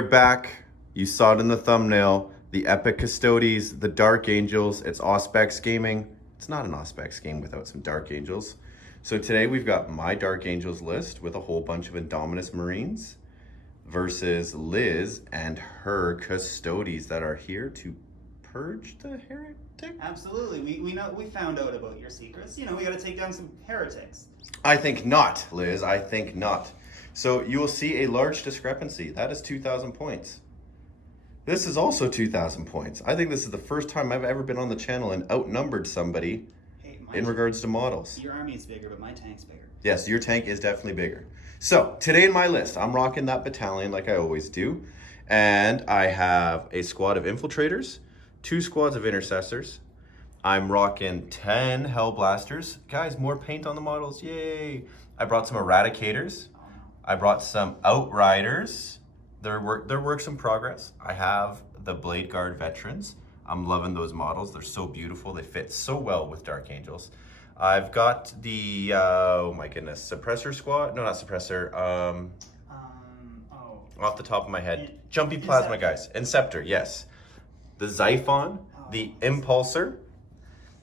are back. You saw it in the thumbnail. The Epic Custodes, the Dark Angels. It's Auspex Gaming. It's not an Auspex game without some Dark Angels. So today we've got my Dark Angels list with a whole bunch of Indominus Marines versus Liz and her Custodes that are here to purge the heretic. Absolutely. We know, we found out about your secrets. You know, we got to take down some heretics. I think not, Liz. I think not. So you will see a large discrepancy. That is 2,000 points. This is also 2,000 points. I think this is the first time I've ever been on the channel and outnumbered somebody in regards to models. Your army is bigger, but my tank's bigger. Yes, your tank is definitely bigger. So today in my list, I'm rocking that battalion like I always do. And I have a squad of infiltrators, 2 squads of intercessors. I'm rocking 10 Hellblasters. Guys, more paint on the models, yay. I brought some Eradicators. I brought some Outriders. They're works in progress. I have the Blade Guard Veterans. I'm loving those models. They're so beautiful. They fit so well with Dark Angels. I've got the, oh my goodness, Suppressor Squad. No, not Suppressor. Off the top of my head. Jumpy Plasma guys. Inceptor, yes. The Xiphon, the Impulsor.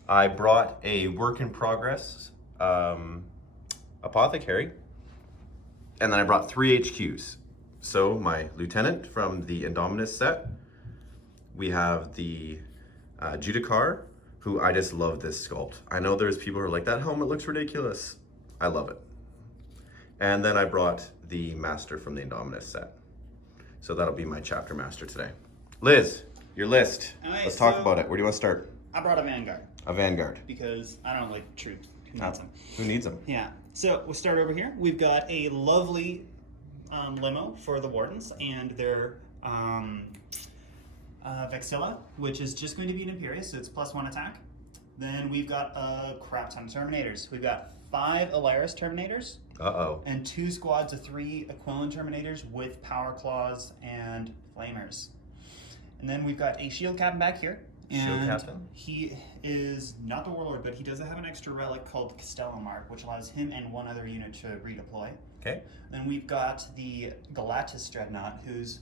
I brought a work in progress Apothecary. And then I brought 3 HQs. So my Lieutenant from the Indominus set. We have the Judicar, who I just love this sculpt. I know there's people who are like, that helmet looks ridiculous. I love it. And then I brought the Master from the Indominus set. So that'll be my chapter master today. Liz, your list. Right, let's talk about it. Where do you want to start? I brought a Vanguard. A Vanguard. Because I don't like troops. Who needs them? Who needs them? Yeah. So we'll start over here. We've got a lovely limo for the Wardens and their Vexilla, which is just going to be an Imperious, so it's +1 attack. Then we've got a crap ton of Terminators. We've got 5 Alaris Terminators. Uh-oh. And 2 squads of 3 Aquilon Terminators with Power Claws and Flamers. And then we've got a Shield Captain back here. And Shield Captain? He is not the Warlord, but he does have an extra relic called Castello Mark, which allows him and 1 other unit to redeploy. Okay. Then we've got the Galactus Dreadnought, who's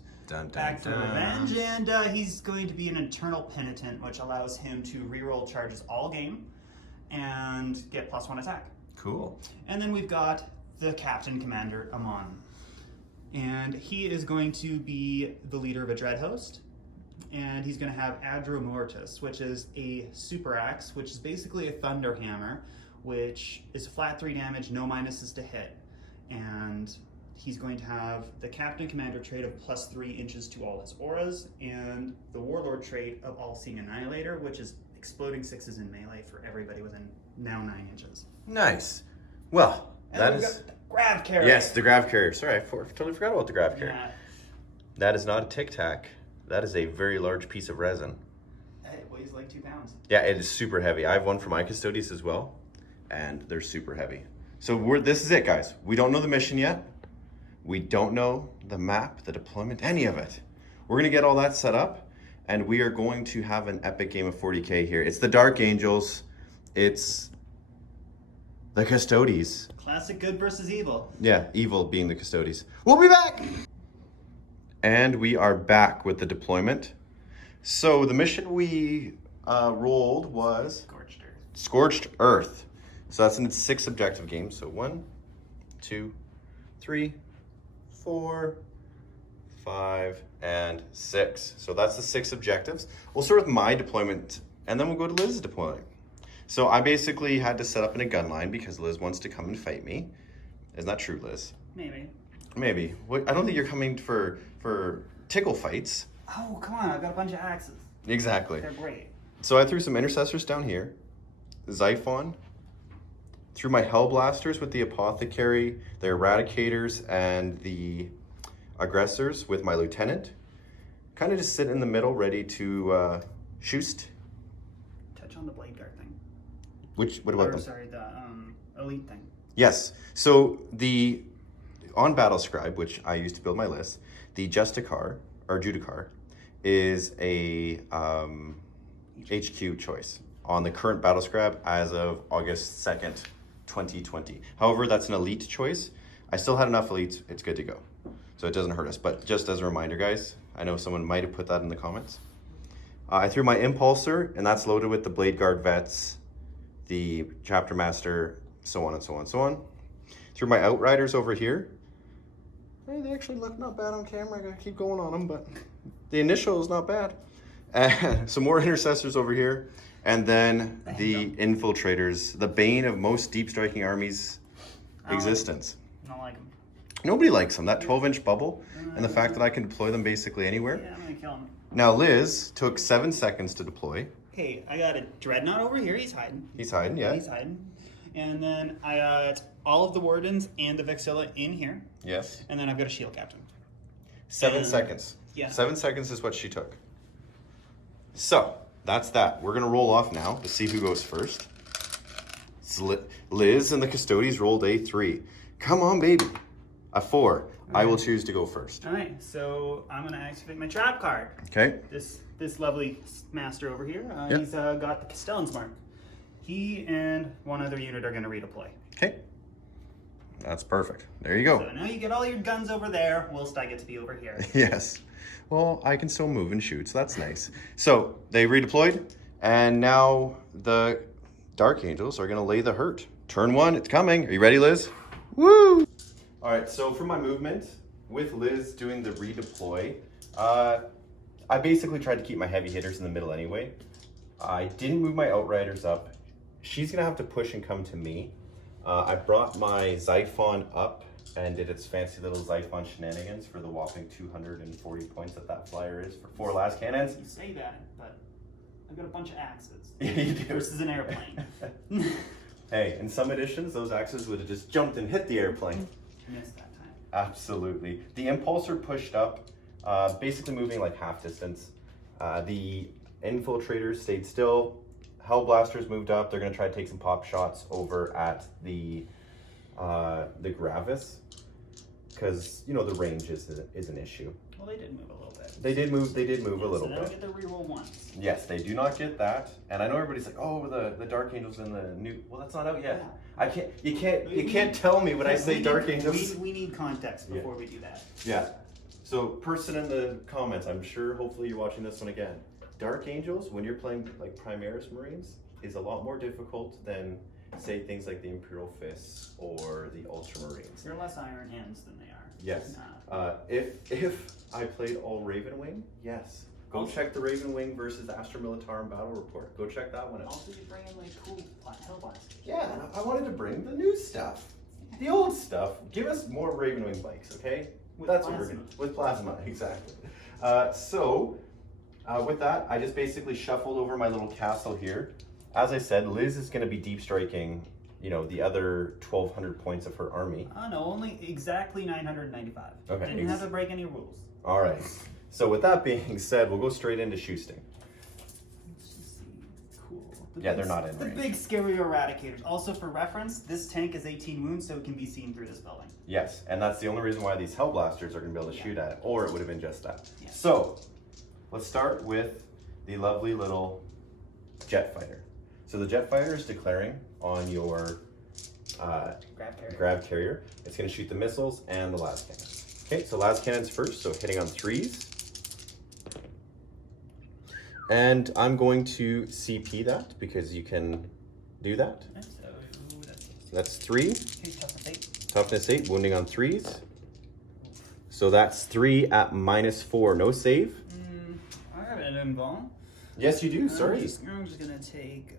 back for dun. revenge, and he's going to be an Eternal Penitent, which allows him to reroll charges all game and get +1 attack. Cool. And then we've got the Captain Commander Amon. And he is going to be the leader of a Dread Host. And he's going to have Adro Mortis, which is a super axe, which is basically a thunder hammer, which is flat 3 damage, no minuses to hit. And he's going to have the Captain Commander trait of +3 inches to all his auras, and the Warlord trait of All-Seeing Annihilator, which is exploding 6s in melee for everybody within now 9 inches. Nice. Well, And that we've is... got the Grav Carrier. Yes, the Grav Carrier. Sorry, I totally forgot about the Grav Carrier. Yeah. That is not a Tic Tac. That is a very large piece of resin. It weighs like 2 pounds. Yeah, it is super heavy. I have one for my Custodes as well, and they're super heavy. So this is it, guys. We don't know the mission yet. We don't know the map, the deployment, any of it. We're gonna get all that set up, and we are going to have an epic game of 40K here. It's the Dark Angels. It's the Custodes. Classic good versus evil. Yeah, evil being the Custodes. We'll be back! And we are back with the deployment. So the mission we rolled was Scorched Earth. Scorched Earth. So that's in its 6 objective games. So 1, 2, 3, 4, 5, and 6. So that's the 6 objectives. We'll start with my deployment, and then we'll go to Liz's deployment. So I basically had to set up in a gun line because Liz wants to come and fight me. Isn't that true, Liz? Maybe. Maybe. I don't think you're coming for tickle fights. Oh, come on. I've got a bunch of axes. Exactly. They're great. So I threw some intercessors down here. Xiphon. Threw my Hellblasters with the Apothecary, the Eradicators, and the Aggressors with my Lieutenant. Kind of just sit in the middle, ready to shoot. Touch on the Blade Guard thing. What about them? Sorry, the Elite thing. Yes. So on Battle Scribe, which I used to build my list, the Judicar is a HQ choice on the current Battle Scribe as of August 2nd, 2020. However, that's an elite choice. I still had enough elites, it's good to go. so it doesn't hurt us. But just as a reminder, guys, I know someone might have put that in the comments. I threw my Impulsor, and that's loaded with the Blade Guard Vets, the Chapter Master, so on and so on and so on. Threw my Outriders over here. Hey, they actually look not bad on camera. I gotta keep going on them, but the initial is not bad. And some more Intercessors over here. And then the Infiltrators, the bane of most deep striking armies' existence. I don't like them. Nobody likes them. That 12-inch bubble and the fact that I can deploy them basically anywhere. Yeah, I'm gonna kill him. Now Liz took 7 seconds to deploy. Okay, I got a Dreadnought over here. He's hiding. He's hiding, yeah. He's hiding. And then I got all of the Wardens and the Vexilla in here. Yes. And then I've got a Shield Captain. 7 seconds. Yeah. 7 seconds is what she took. So, that's that. We're going to roll off now to see who goes first. Liz and the Custodes rolled a 3. Come on, baby. A 4. I will choose to go first. All right, so I'm going to activate my trap card. Okay. This lovely master over here, Yep. he's got the Custodes mark. He and one other unit are going to redeploy. Okay. That's perfect. There you go. So now you get all your guns over there, whilst I get to be over here. Yes. Well, I can still move and shoot, so that's nice. So, they redeployed, and now the Dark Angels are going to lay the hurt. Turn 1, it's coming. Are you ready, Liz? Woo! All right, so for my movement, with Liz doing the redeploy, I basically tried to keep my heavy hitters in the middle anyway. I didn't move my Outriders up. She's going to have to push and come to me. I brought my Xiphon up and did its fancy little Xiphon shenanigans for the whopping 240 points that flyer is for 4 las cannons. You say that, but I've got a bunch of axes. You do. Versus an airplane. Hey, in some editions, those axes would have just jumped and hit the airplane. Missed that time. Absolutely. The Impulsor pushed up, basically moving like half distance. The Infiltrators stayed still. Hellblasters moved up. They're going to try to take some pop shots over at the Gravis, because you know the range is an issue. Well, they did move a little bit. They did move a little so they don't bit. get the reroll once. Yes, they do not get that. And I know everybody's like, oh, the Dark Angels and the new. Well, that's not out yet. Yeah. You can't tell me when I say Dark Angels. We need context before we do that. Yeah. So, person in the comments, I'm sure, hopefully you're watching this one again. Dark Angels, when you're playing like Primaris Marines, is a lot more difficult than, say, things like the Imperial Fists or the Ultramarines. They're less Iron Hands than they are. Yes. If I played all Ravenwing, yes. Go Also, check the Ravenwing versus Astra Militarum battle report. Go check that one out. Also, you bring in like cool Hellblasters. Yeah, I wanted to bring the new stuff. The old stuff. Give us more Ravenwing bikes, okay? With That's plasma. what we're gonna with plasma, exactly. With that, I just basically shuffled over my little castle here. As I said, Liz is gonna be deep striking, you know, the other 1,200 points of her army. Oh no, only exactly 995. Okay. Didn't have to break any rules. All right. So with that being said, we'll go straight into Shoosting. Let's just see. Cool. They're not in The range. big scary Eradicators. Also for reference, this tank is 18 wounds, so it can be seen through this building. Yes, and that's the only reason why these Hellblasters are going to be able to shoot at it, or it would have been just that. Yeah. So, let's start with the lovely little Jet Fighter. So the Jet Fighter is declaring on your grab carrier. It's going to shoot the missiles and the las cannons. Okay, so las cannons first, so hitting on 3s. And I'm going to CP that because you can do that. Okay, so That's 3. okay, toughness 8. Toughness 8, wounding on 3s. So that's 3 at -4, no save. I have an invuln. Yes, you do, sorry. I'm just gonna take.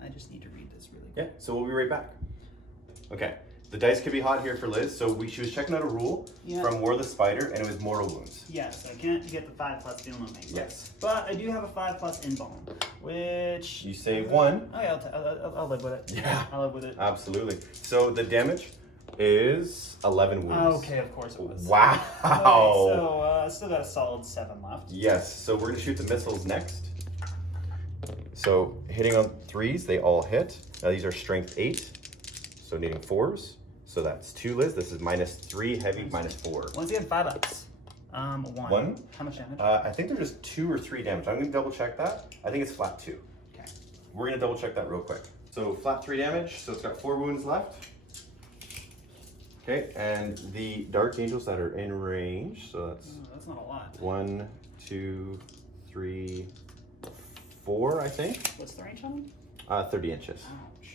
I just need to read this really quick. Yeah, so we'll be right back. Okay, the dice could be hot here for Liz. So she was checking out a rule from War of the Spider, and it was mortal wounds. Yes, I can't get the 5+ feel no pain. Yes. But I do have a 5+ invuln, which You save 1. Oh yeah, I'll live with it. Yeah. I'll live with it. Absolutely. So the damage is 11 wounds. Okay, of course it was. Wow. Okay, so still got a solid 7 left. Yes, so we're gonna shoot the missiles next. So hitting on 3s, they all hit. Now these are strength 8, so needing 4s. So that's 2, Liz. This is -3 heavy, -4. Once again, 5 ups. 1. 1? How much damage? I think they're just 2 or 3 damage. I'm gonna double check that. I think it's flat 2. Okay. We're gonna double check that real quick. So flat 3 damage, so it's got 4 wounds left. Okay, and the Dark Angels that are in range, so that's not a lot. 1, 2, 3, 4, I think. What's the range on them? 30 inches. Ouch.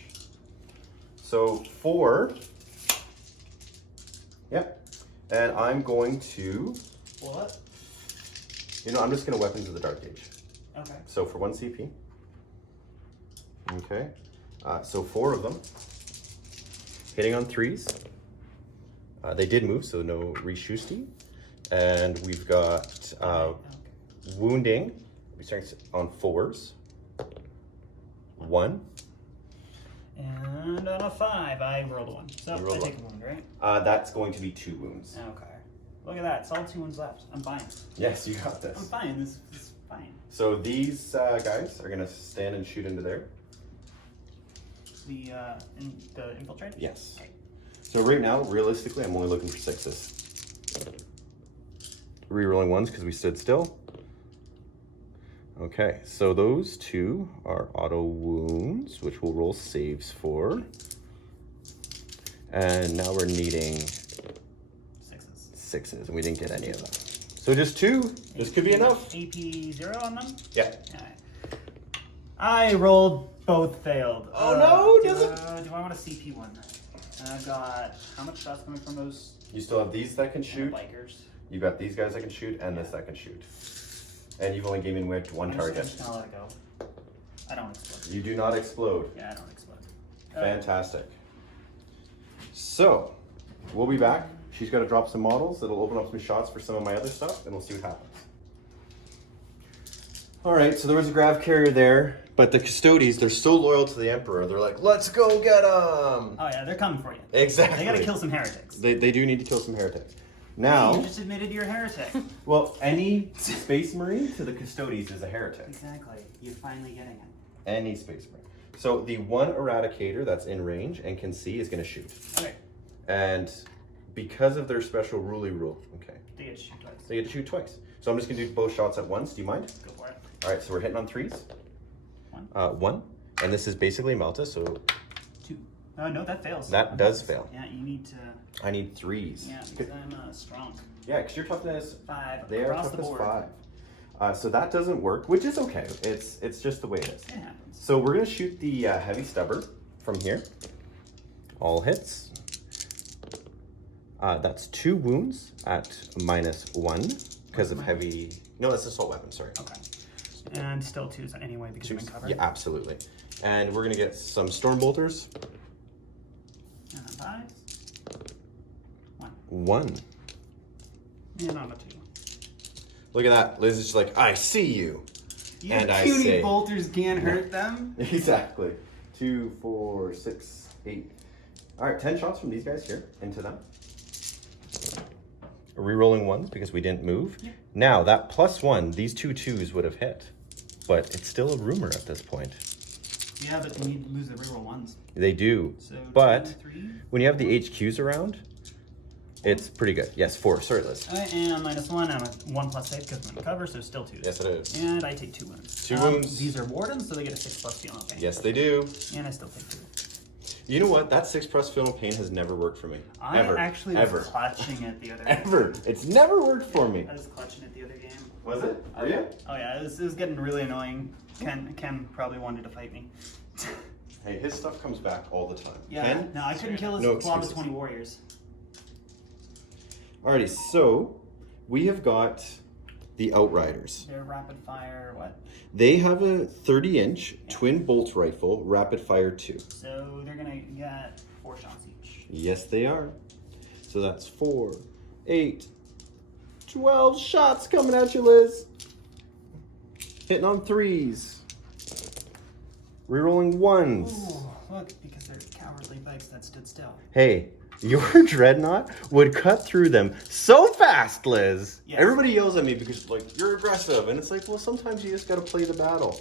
So 4. Yep. And I'm going to... What? You know, I'm just going to Weapons of the Dark Age. Okay. So for 1 CP. Okay. So 4 of them. Hitting on 3s. They did move, so no reshusty. And we've got wounding. We're starting on 4s. 1. And on a 5, I rolled a 1. So I take a wound, right? That's going to be 2 wounds. Okay. Look at that. It's all 2 wounds left. I'm fine. Yes, you got this. I'm fine. This is fine. So these guys are going to stand and shoot into there. The infiltrate? Yes. So right now, realistically, I'm only looking for 6s. Rerolling 1s because we stood still. Okay, so those 2 are auto wounds, which we'll roll saves for. And now we're needing 6s, and we didn't get any of them. So just 2. This could be enough. AP 0 on them? Yeah. Alright. I rolled, both failed. Oh no, does it? Do I want a CP one? And I've got how much shots coming from those? You still have these that can shoot. Bikers. You've got these guys that can shoot, and this that can shoot. And you've only given away 1 target. I'm just gonna let it go. I don't explode. You do not explode. Yeah, I don't explode. Fantastic. So, we'll be back. She's got to drop some models. It'll open up some shots for some of my other stuff, and we'll see what happens. All right, so there was a grav carrier there, but the Custodes, they're so loyal to the Emperor. They're like, let's go get them. Oh yeah, they're coming for you. Exactly. They gotta kill some heretics. They do need to kill some heretics. Now, you just admitted you're a heretic. well, any space marine to the Custodes is a heretic. Exactly. You're finally getting it. Any space marine. So the 1 eradicator that's in range and can see is going to shoot. Okay. And because of their special rule, okay, They get to shoot twice. they get to shoot twice. So I'm just going to do both shots at once. Do you mind? Go for it. All right, so we're hitting on 3s. 1. 1. And this is basically Melta, so 2. Oh no, that fails. that does fail. Yeah, you need to. I need 3s. Yeah, because I'm strong. Yeah, because your toughness 5 they are across the toughness board. 5. So that doesn't work, which is okay. It's just the way it is. It happens. So we're going to shoot the heavy stubber from here. All hits. That's 2 wounds at -1 because of heavy. No, that's assault weapon. Sorry. Okay. And still 2s anyway because you're in cover. Yeah, absolutely. And we're gonna get some storm bolters. And 5. 1. 1. And on a 2. Look at that. Liz is just like, I see you. You And I puny say- bolters can't hurt them. Exactly. 2, 4, 6, 8. All right, 10 shots from these guys here into them. Rerolling 1s because we didn't move. Yeah. Now that +1, these 2 2s would have hit, but it's still a rumor at this point. Yeah, but you need to lose the reroll 1s. They do, So but 2, 3. when you have the HQs around, it's pretty good. Yes, 4. Sorry, Liz. I am -1. I'm a 1 plus 8 because I'm in cover, so still 2s. Yes, it is. And I take 2 wounds. 2 wounds. These are wardens, so they get a 6 plus feel no pain. Yes, they do. And I still take 2. You know what? That 6+ feel no pain has never worked for me. I Ever. actually Ever. was clutching it the other Ever. It's never worked for me. I was clutching it the other game. Was it? Are you? Oh yeah, it was getting really annoying. Ken probably wanted to fight me. Hey, his stuff comes back all the time. Yeah, Ken? no, I couldn't kill his No squad of excuses. 20 warriors. Alrighty, so we have got the Outriders. They're rapid fire, what? They have a 30-inch twin bolt rifle, rapid fire 2. So they're gonna get 4 shots each. Yes, they are. So that's 4, 8, 12 shots coming at you, Liz. Hitting on 3s. Rerolling 1s. Ooh, look, because they're cowardly bikes that stood still. Hey, your Dreadnought would cut through them so fast, Liz. Yes. Everybody yells at me because, like, you're aggressive. And it's like, well, sometimes you just got to play the battle.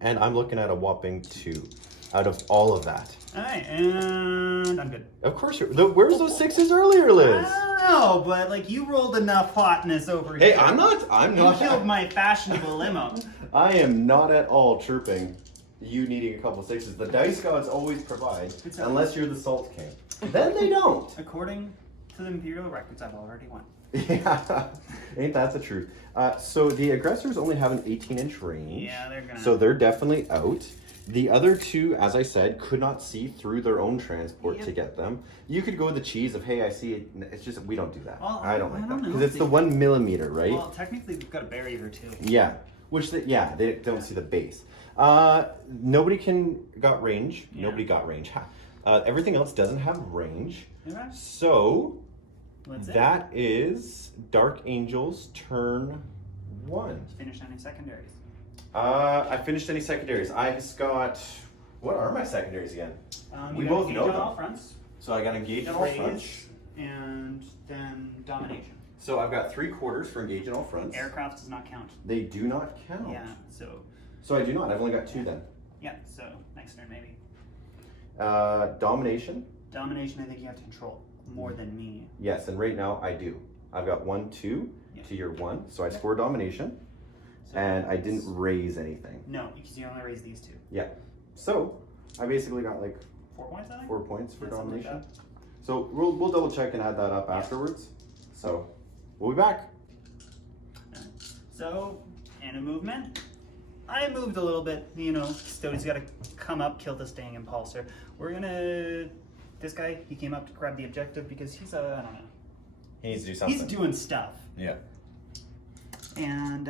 And I'm looking at a whopping 2 out of all of that. All right, and I'm good. Of course, where's those 6s earlier, Liz? I don't know, but like you rolled enough hotness over Hey, here. I'm not. You killed my fashionable limo. I am not at all chirping. you needing a couple sixes. The dice gods always provide, unless you're the Salt King. Then they don't. According to the Imperial records, I've already won. Yeah, ain't that the truth? So the aggressors only have an 18-inch range. Yeah, they're gonna. So they're definitely out. The other two, as I said, could not see through their own transport to get them. You could go with the cheese of, hey, I see it. It's just, we don't do that. Well, I don't like that. know. Because it's the 1 millimeter, right? Well, technically, we've got a barrier too. Yeah. Which, they don't see the base. Nobody got range. Yeah. Nobody got range. Everything else doesn't have range. Okay. So, that is Dark Angel's turn 1. Finish any secondaries. I finished any secondaries. I just got, what are my secondaries again? We both know them. All fronts. So I got engage in all fronts. And then domination. So I've got 3/4 for engage in all fronts. Aircraft does not count. They do not count. Yeah, So I do not. I've only got 2 then. Yeah, so next turn maybe. Domination. Domination, I think you have to control more than me. Yes, and right now I do. I've got 1, 2 to your 1. So I score domination. So and I didn't raise anything. No, because you only raised these 2. Yeah. So I basically got like 4 points, I think? 4 points for domination. Like so we'll double check and add that up afterwards. So we'll be back. So, in a movement, I moved a little bit. You know, Custodes got to come up, kill this dang impulsor. We're gonna. This guy, he came up to grab the objective because he's I don't know. He needs to do something. He's doing stuff. Yeah. And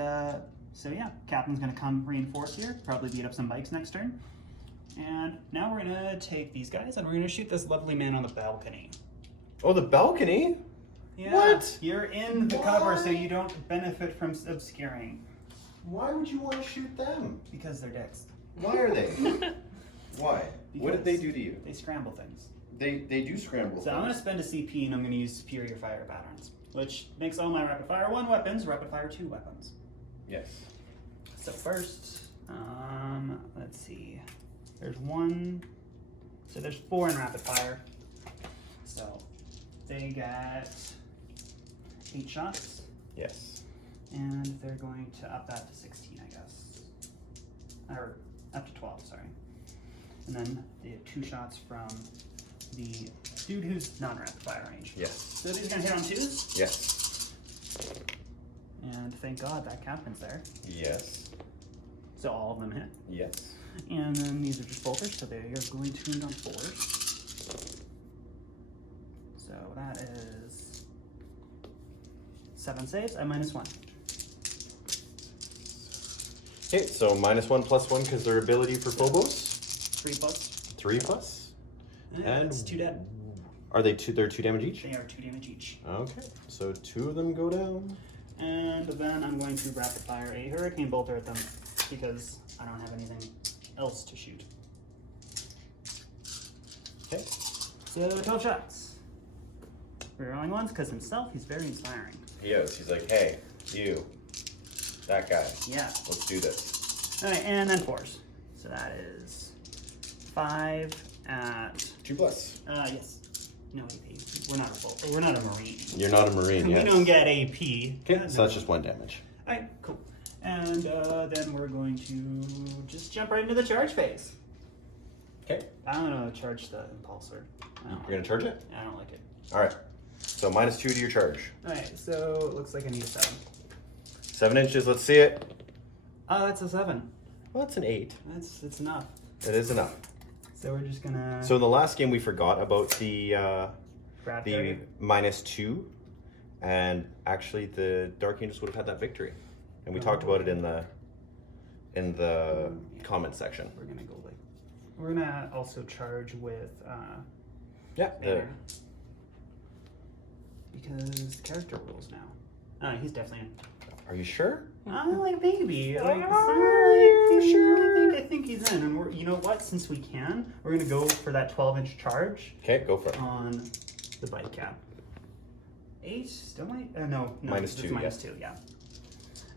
so yeah, Captain's gonna come reinforce here. Probably beat up some bikes next turn. And now we're gonna take these guys and we're gonna shoot this lovely man on the balcony. Oh, the balcony? Yeah, what? You're in the cover, so you don't benefit from obscuring. Why would you want to shoot them? Because they're dicks. Why are they? Why? Because what did they do to you? They scramble things. They do scramble things. I'm going to spend a CP and I'm going to use superior fire patterns, which makes all my rapid fire 1 weapons rapid fire 2 weapons. Yes. So first, let's see. There's 1. So there's 4 in rapid fire. So they got 8 shots. Yes. And they're going to up that to 16, I guess. Or up to 12, sorry. And then they have 2 shots from the dude who's non-rapid fire range. Yes. So these are going to hit on 2s? Yes. And thank God that Captain's there. Yes. So all of them hit. Yes. And then these are just bolters, so they are going to hit on 4s. So that is 7 saves. I minus 1. Okay, so -1 + 1 because their ability for Phobos. 3 plus. 3 plus. And it's 2 dead. Are they 2? They're 2 damage each. They are 2 damage each. Okay, so 2 of them go down. And then I'm going to rapid fire a hurricane bolter at them because I don't have anything else to shoot. Okay. So 12 shots. Rerolling ones because himself, he's very inspiring. He is. He's like, hey, you, that guy. Yeah. Let's do this. All right, and then 4s. So that is 5 at 2 plus. Yes. No AP. We're not a We're not a Marine. You're not a Marine. Yes. We don't get AP. Okay, so that's just 1 damage. All right, cool. And then we're going to just jump right into the charge phase. Okay. I'm gonna charge the impulsor. You're gonna charge it? I don't like it. All right. So -2 to your charge. All right. So it looks like I need a 7. 7 inches. Let's see it. Oh, that's a 7. Well, that's an 8. That's enough. It is enough. So we're just gonna. So in the last game we forgot about the target. -2, and actually the Dark Angels would have had that victory, and we talked about it in the comment section. We're gonna go like. We're gonna also charge with. Yeah. Because character rules now. He's definitely in. Are you sure? I'm like maybe. Like, sure? I think he's in, and we're. You know what? Since we can, we're gonna go for that 12-inch charge. Okay, go for it. On the bike cap. 8. Still might. No. -2. -2. Yeah.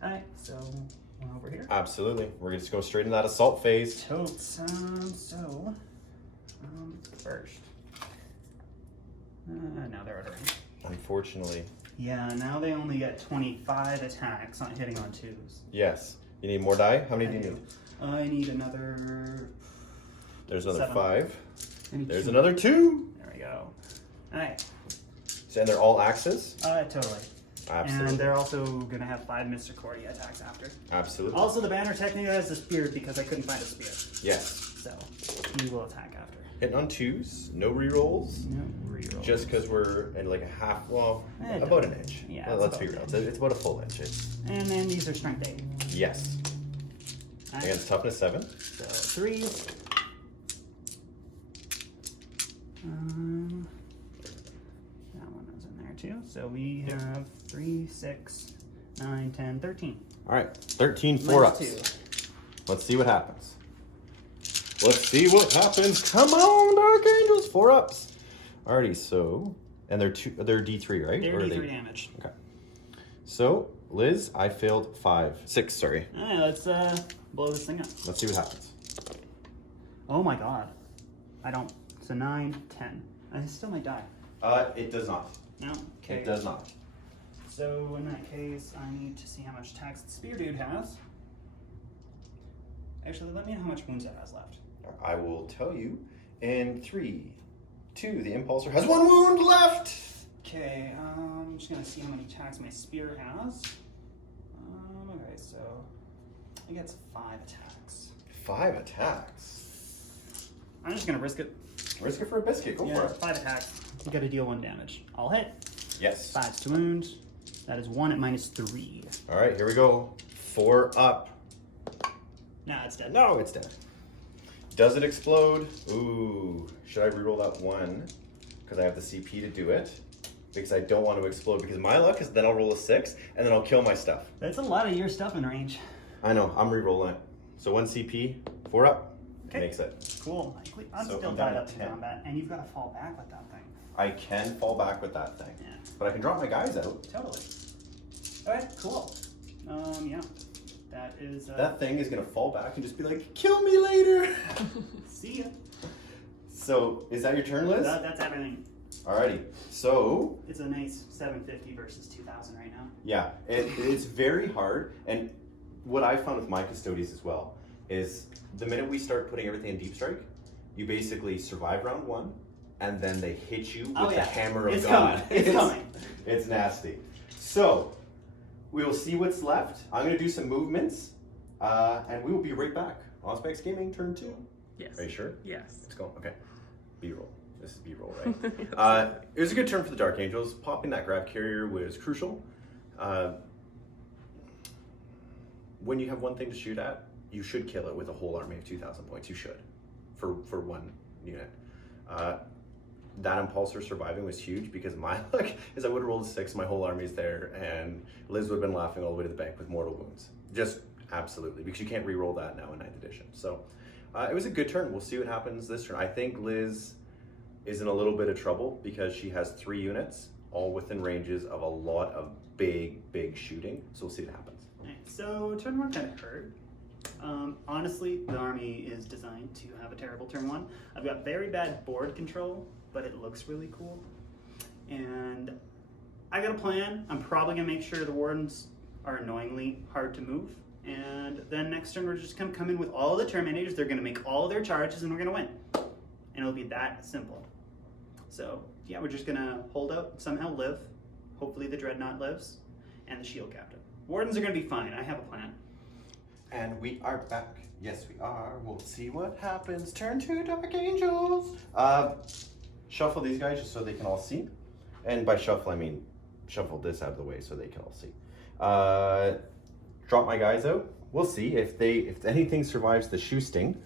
All right. So one over here. Absolutely. We're just go straight into that assault phase. Totes. First. Now they're out of range. Unfortunately. Yeah, now they only get 25 attacks on hitting on 2s. Yes. You need more die? How many do you need? I need another. There's another 7. 5. I need There's 2. another 2. There we go. All right. So, and they're all axes? Totally. Absolutely. And they're also going to have 5 Mr. Cordia attacks after. Absolutely. Also, the banner technically has a spear because I couldn't find a spear. Yes. So, he will attack after. Hitting on 2s, no rerolls. No rerolls. Just because we're in like a half, well, It about doesn't- an inch. yeah, Well, it's let's about be an real. inch. It's about a full inch. And then these are strength 8. Yes. All right. Against toughness 7. So 3s. That one is in there too. So we have 3, 6, 9, 10, 13. All right, 13 Minus 4-ups. 2. Let's see what happens. Let's see what happens. Come on, Dark Angels, 4-ups. Alrighty, so, and they're D3, right? They're Or are D3 they- damage. Okay. So, Liz, I failed 6, sorry. All right, let's blow this thing up. Let's see what happens. Oh my god. I don't. So 9, 10. I still might die. It does not. No? Okay. It does not. So in that case, I need to see how much attacks the spear dude has. Actually, let me know how much wounds it has left. I will tell you in 3, 2, the Impulsor has 1 wound left! Okay, I'm just gonna see how many attacks my spear has. Okay, so it gets 5 attacks. 5 attacks. I'm just gonna risk it. Risk it for a biscuit, go for it. 5 attacks. You gotta deal 1 damage. I'll hit. Yes. 5 to wound. That is 1 at -3. Alright, here we go. 4 up. Nah, it's dead. No, it's dead. Does it explode? Ooh, should I reroll that 1? Because I have the CP to do it. Because I don't want to explode. Because my luck is then I'll roll a 6, and then I'll kill my stuff. That's a lot of your stuff in range. I know, I'm rerolling it. So 1 CP, 4 up. Okay. Makes it. Cool. I'm So still I'm down tied at up to 10. combat, and you've got to fall back with that thing. I can fall back with that thing. Yeah. But I can drop my guys out. Totally. Alright, cool. Yeah. That is That thing is going to fall back and just be like, kill me later. see ya. So, is that your turn, Liz? That's everything. Alrighty. So, It's a nice 750 versus 2000 right now. yeah, it's very hard. And what I found with my Custodes as well is the minute we start putting everything in Deep Strike, you basically survive round 1, and then they hit you with the hammer of It's God. coming. It's coming. It's nasty. So, we will see what's left. I'm going to do some movements, and we will be right back. Auspex Gaming, turn 2. Yes. Are you sure? Yes. Let's go. Okay. B-roll. This is B-roll, right? It was a good turn for the Dark Angels. Popping that grab carrier was crucial. When you have one thing to shoot at, you should kill it with a whole army of 2,000 points. You should, for 1 unit. That Impulsor surviving was huge because my luck is I would have rolled a 6, my whole army's there, and Liz would have been laughing all the way to the bank with mortal wounds. Just absolutely, because you can't re-roll that now in 9th edition. So it was a good turn. We'll see what happens this turn. I think Liz is in a little bit of trouble because she has 3 units, all within ranges of a lot of big shooting. So we'll see what happens. Right, so turn 1 kind of hurt. Honestly, the army is designed to have a terrible turn 1. I've got very bad board control, but it looks really cool. And I got a plan. I'm probably gonna make sure the wardens are annoyingly hard to move. And then next turn we're just gonna come in with all the Terminators. They're gonna make all their charges and we're gonna win. And it'll be that simple. So yeah, we're just gonna hold out, somehow live. Hopefully the Dreadnought lives, and the Shield Captain. Wardens are gonna be fine. I have a plan. And we are back. Yes, we are. We'll see what happens. Turn 2, Dark Angels. Shuffle these guys just so they can all see. And by shuffle, I mean shuffle this out of the way so they can all see. Drop my guys out. We'll see if anything survives the shoe sting.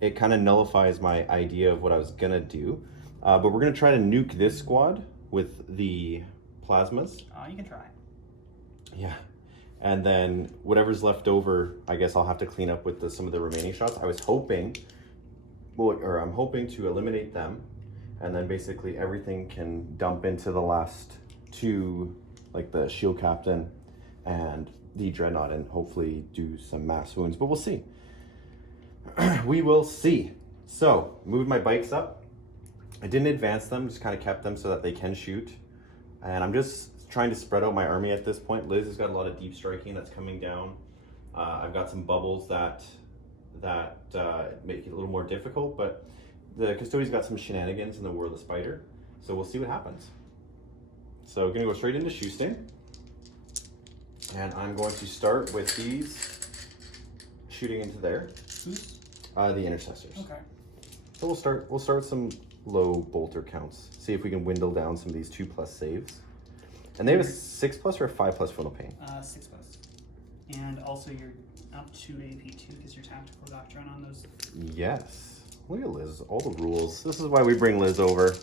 It kind of nullifies my idea of what I was gonna do. But we're gonna try to nuke this squad with the plasmas. You can try. Yeah. And then whatever's left over, I guess I'll have to clean up with some of the remaining shots. I was hoping, I'm hoping to eliminate them, and then basically everything can dump into the last 2, like the Shield Captain and the Dreadnought, and hopefully do some mass wounds, but we'll see. We will see. So, moved my bikes up. I didn't advance them, just kind of kept them so that they can shoot. And I'm just trying to spread out my army at this point. Liz has got a lot of deep striking that's coming down. I've got some bubbles that that make it a little more difficult, but the Custodes got some shenanigans in the War of the Spider, so we'll see what happens. So gonna go straight into shoe stain, and I'm going to start with these shooting into there. Who's? The intercessors. Okay. So we'll start some low bolter counts. See if we can dwindle down some of these 2+ saves. And they have a 6+ or a 5+ funnel pain. 6+. And also you're up to AP 2 because your tactical doctrine on those. Yes. Look at Liz, all the rules. This is why we bring Liz over.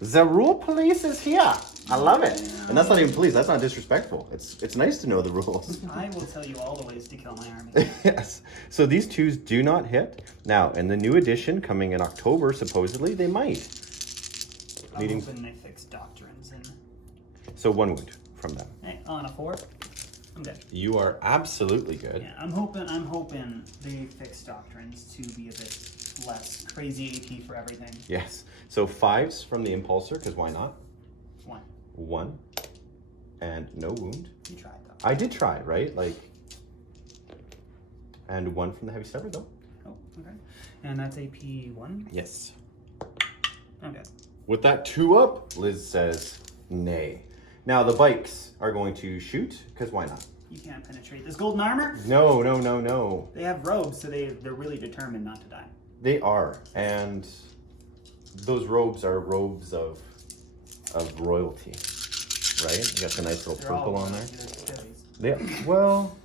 The rule police is here. I love it. And that's not even police, that's not disrespectful. It's nice to know the rules. I will tell you all the ways to kill my army. Yes. So these 2s do not hit. Now, in the new edition coming in October, supposedly, they might. I'm hoping they fix doctrines and. So 1 wound from them. Hey, on a 4, I'm good. You are absolutely good. Yeah, I'm hoping they fix doctrines to be a bit less crazy AP for everything. Yes. So 5s from the Impulsor, because why not? 1. 1. And no wound. You tried though. I did try, right? Like, and 1 from the Heavy Stepper though. Oh, okay. And that's AP 1? Yes. I'm good. With that 2 up, Liz says nay. Now the bikes are going to shoot, because why not? You can't penetrate this golden armor? No, no, no, no. They have robes, so they're really determined not to die. They are, and those robes are robes of royalty, right? You got the nice little They're purple all on there. Custodes. Well,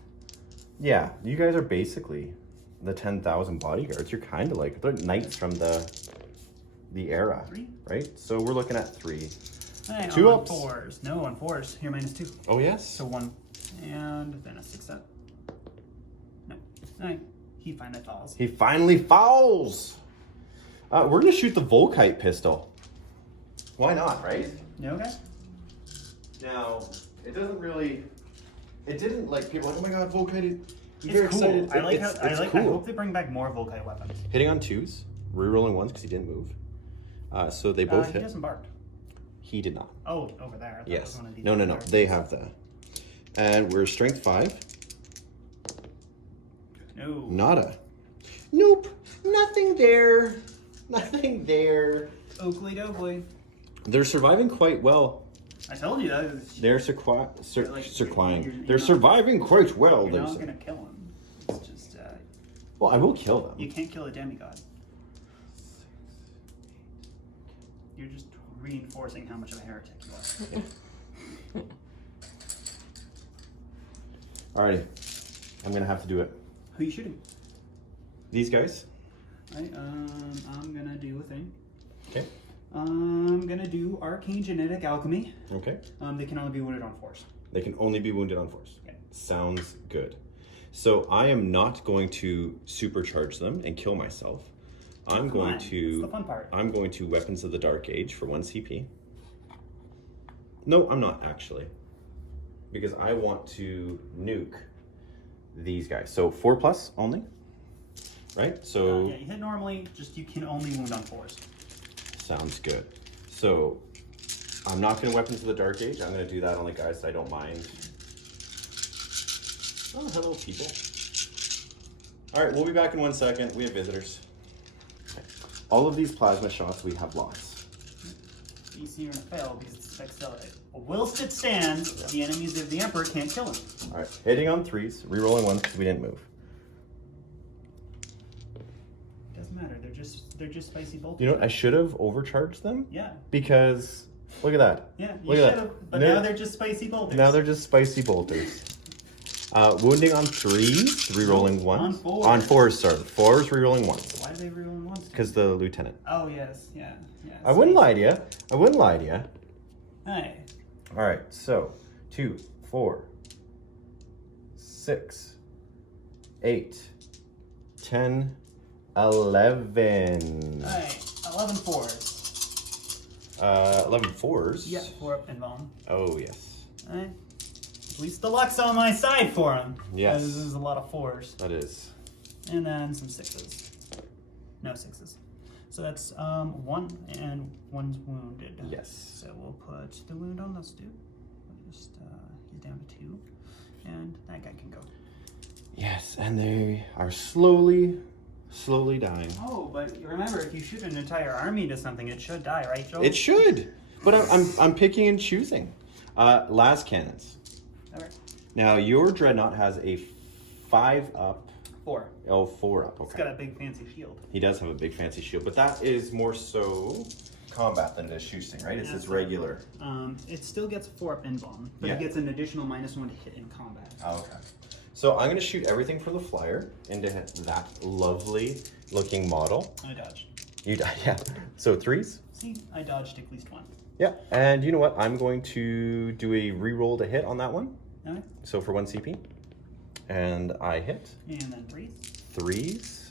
yeah, you guys are basically the 10,000 bodyguards. You're kind of like, they're knights from the era, 3? right? So we're looking at 3. Hey, 2 on ups. 4s. No, on 4s. You're -2. Oh, yes? So 1. And then a 6 up. No. Alright. He finally falls. He finally falls! We're going to shoot the Volkite pistol. Why not, right? You okay? Now, it doesn't really... It didn't, like, people are like, oh my god, Volkite, It's you're cool. excited. I like It's I cool. hope they bring back more Volkite weapons. Hitting on 2s, rerolling 1s because he didn't move. So they both He hit. disembarked. He did not. Oh, over there. I thought it Yes. was one of these No, no, over no. there. They have that. And we're strength 5. No. Nada. Nope. Nothing there. Nothing there. Oakley dokley. They're surviving quite well. I told you that. They're They're surviving quite well. You're they not say. gonna kill him. It's just Well, I will kill them. you can't kill a demigod. You're just reinforcing how much of a heretic you are. Alrighty. I'm gonna have to do it. Who are you shooting? These guys. Right. I'm gonna do a thing. Okay. I'm gonna do arcane genetic alchemy. Okay. They can only be wounded on force. They can only be wounded on force. Okay. Sounds good. So I am not going to supercharge them and kill myself. I'm going That's to the fun part. I'm going to Weapons of the Dark Age for 1 CP. No, I'm not actually. Because I want to nuke these guys. So 4+ only. Right? So Yeah, you hit normally, just you can only wound on force. sounds good. So I'm not going to Weapons of the Dark Age. I'm going to do that on the guys that I don't mind. Oh, hello, people. All right, we'll be back in 1 second. We have visitors. Okay. All of these plasma shots, we have lots. DC are gonna fail because it's accelerate. Whilst it stands, the enemies of the Emperor can't kill him. All right, hitting on 3s, rerolling 1s because we didn't move. Doesn't matter. They're just spicy bolters. You know what? I should have overcharged them Yeah. because look at that. Yeah. You Look should at that. have. But No. now they're just spicy bolters. Now they're just spicy bolters. Wounding on 3s, rerolling 1s. On 4s. On 4s, sorry. 4s, rerolling 1s. Why are they rerolling once? Because the lieutenant. Oh yes. Yeah. I wouldn't lie to you. I wouldn't lie to you. Hey. All right, so 2, 4, 6, 8, 10, 11. Hey. 11 fours. 11 4s? Yeah. 4 up and bomb. Oh, yes. Hey. At least the luck's on my side for him. Yes. This is a lot of 4s. That is. And then some 6s. No 6s. So that's 1 and 1's wounded. Yes. So we'll put the wound on those two. We'll just he's down to 2, and that guy can go. Yes. Yes, and they are slowly dying. Oh, but remember, if you shoot an entire army into something, it should die, right, Joe? It should, but I'm picking and choosing. Las cannons. Okay. Now your Dreadnought has a 5 up. 4. Oh, 4 up. Okay. It's got a big fancy shield. He does have a big fancy shield, but that is more so combat than it is shooting, right? It's just regular. It still gets 4 up in bomb, but Yeah. it gets an additional -1 to hit in combat. Oh, okay. So I'm going to shoot everything for the flyer into that lovely looking model. I dodged. You yeah. So 3s. See, I dodged at least 1. Yeah, and you know what? I'm going to do a reroll to hit on that one. Okay. So for 1 CP. And I hit. And then 3s. 3s.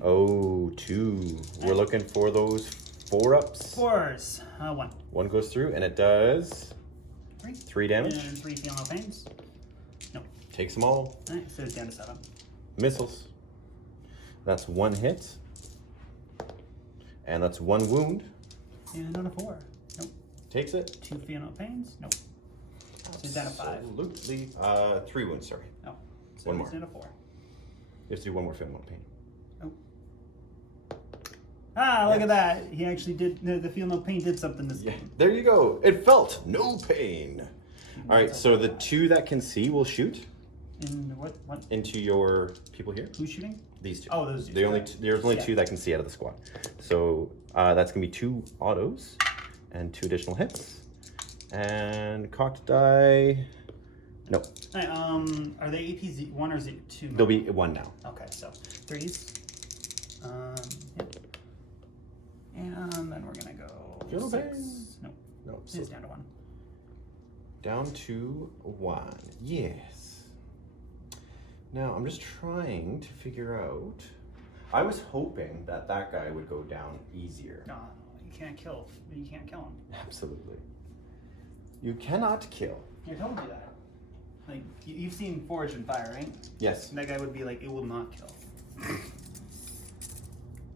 Oh, 2. We're looking for those 4-ups. 4s. 1. 1 goes through, and it does 3 damage. And 3 feel no pains. No. Takes them all. Alright, so it's down to 7. Missiles. That's 1 hit. And that's 1 wound. And on a 4. Nope. Takes it. 2 feel no pains. Nope. So it's down to 5. Absolutely. 3 wounds, sorry. No. So 1 more. it's down to 4. You have to do 1 more feel, 1 pain. Oh. Ah, look at that. He actually did, the feel no pain did something this game. There you go. It felt no pain. All right, so the 2 that can see will shoot And what? into your people here. Who's shooting? These 2. Oh, those 2. There's only 2 that can see out of the squad. So that's gonna be 2 autos and 2 additional hits. And cocked die. No. Hey, are they AP 1 or is it 2? There'll be 1 now. Okay, so 3s. Yep. And then we're gonna go Feel no 6. pain. No, No. it's down to 1. Down to 1. Yes. Now I'm just trying to figure out. I was hoping that guy would go down easier. No, you can't kill. You can't kill him. Absolutely. You cannot kill. I told you that. Like you've seen Forge and Fire, right? Yes. And that guy would be like, it will not kill.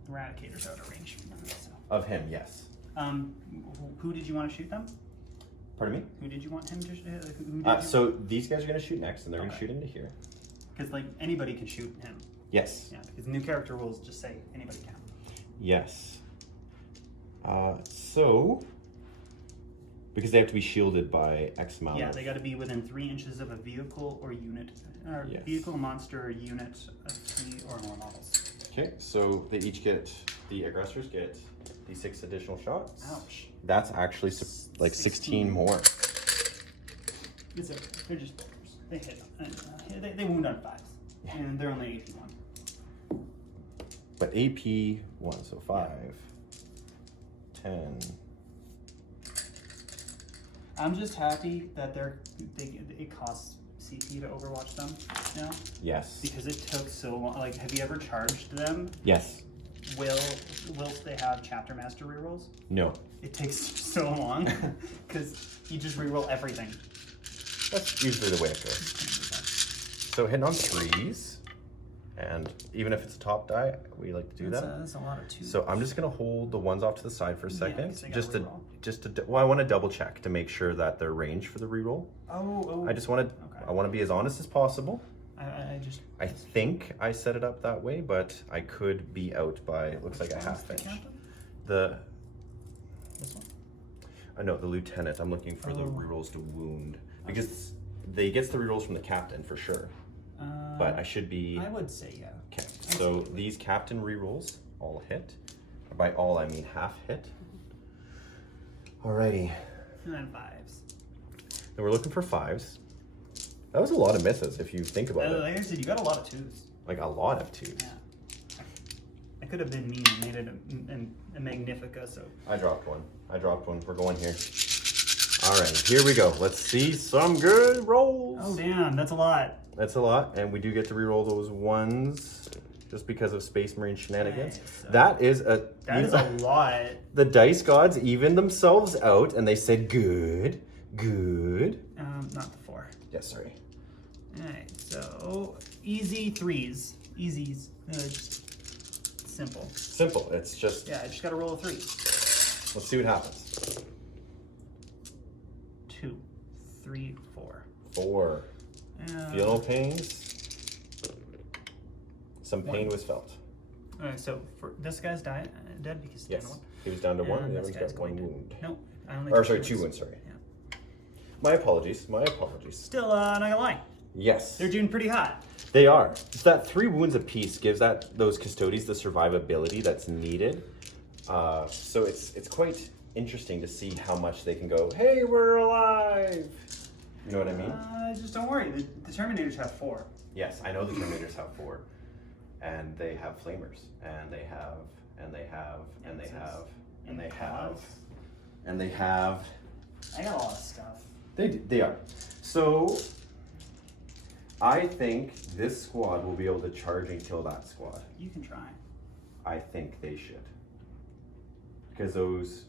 Eradicator's out of range. So. Of him, yes. Who did you want to shoot them? Pardon me? Who did you want him to shoot? So these guys are going to shoot next, and they're going to Okay. shoot into here. Because like anybody can shoot him. Yes. Yeah, because new character rules just say anybody can. Yes. So, because they have to be shielded by X amount. Yeah, they got to be within 3 inches of a vehicle or unit, or Yes. vehicle, monster, or unit of 3 or more models. Okay, so they each get, the aggressors get the 6 additional shots. Ouch. That's actually like 16 more. They're just boulders. They hit. They wound on 5s, Yeah. and they're only AP 1. But AP 1, so 5, 10. I'm just happy that it costs CP to overwatch them now, Yes. because it took so long. Like, have you ever charged them? Yes. Whilst they have chapter master rerolls? No. It takes so long because you just reroll everything. That's usually the way it goes. So hitting on 3s, and even if it's a top die, we like to do that. That's a lot of 2s. So I'm just gonna hold the 1s off to the side for a second, 'cause they gotta just to. Well, I want to double check to make sure that they're range for the reroll. Oh. I just want to. Okay. I want to be as honest as possible. I I think I set it up that way, but I could be out by. It looks like a half inch. The. This one? No, the lieutenant. I'm looking for the rerolls to wound because they gets the rerolls from the captain for sure. But I should be. I would say yeah. Okay, so these captain rerolls all hit. By all, I mean half hit. Alrighty. And then 5s. And we're looking for 5s. That was a lot of misses if you think about it. Like I said, you got a lot of 2s. Like a lot of 2s. Yeah. I could have been mean and made it a Magnifica, so. I dropped one. We're going here. Alright, here we go. Let's see some good rolls. Oh, damn, that's a lot. That's a lot, and we do get to reroll those 1s just because of Space Marine shenanigans. Nice. That is a lot. The dice gods evened themselves out and they said good. Not the 4. Yes, sorry. Alright, so easy 3s. Easies. Just simple. Simple. It's just. Yeah, I just gotta roll a 3. Let's see what happens. 2, 3, 4. 4. Feel no pains. Some pain was felt. So for this guy's dead because he's down to Yes, one. he was down to one, And and the this other guy's one's got one going to- wound. No, I only. Or took sorry, 2 2 wounds. wounds, sorry. Yeah. My apologies, my apologies. Still, not gonna lie, Yes. they're doing pretty hot. They are. It's that 3 wounds apiece gives those Custodes the survivability that's needed. So it's quite interesting to see how much they can go, hey, we're alive! You know what I mean? Just don't worry, the Terminators have 4. Yes, I know the Terminators have 4. And they have flamers. And they have, and they have, and they have, and they have, and they have. I got a lot of stuff. They are. So I think this squad will be able to charge and kill that squad. You can try. I think they should. Because those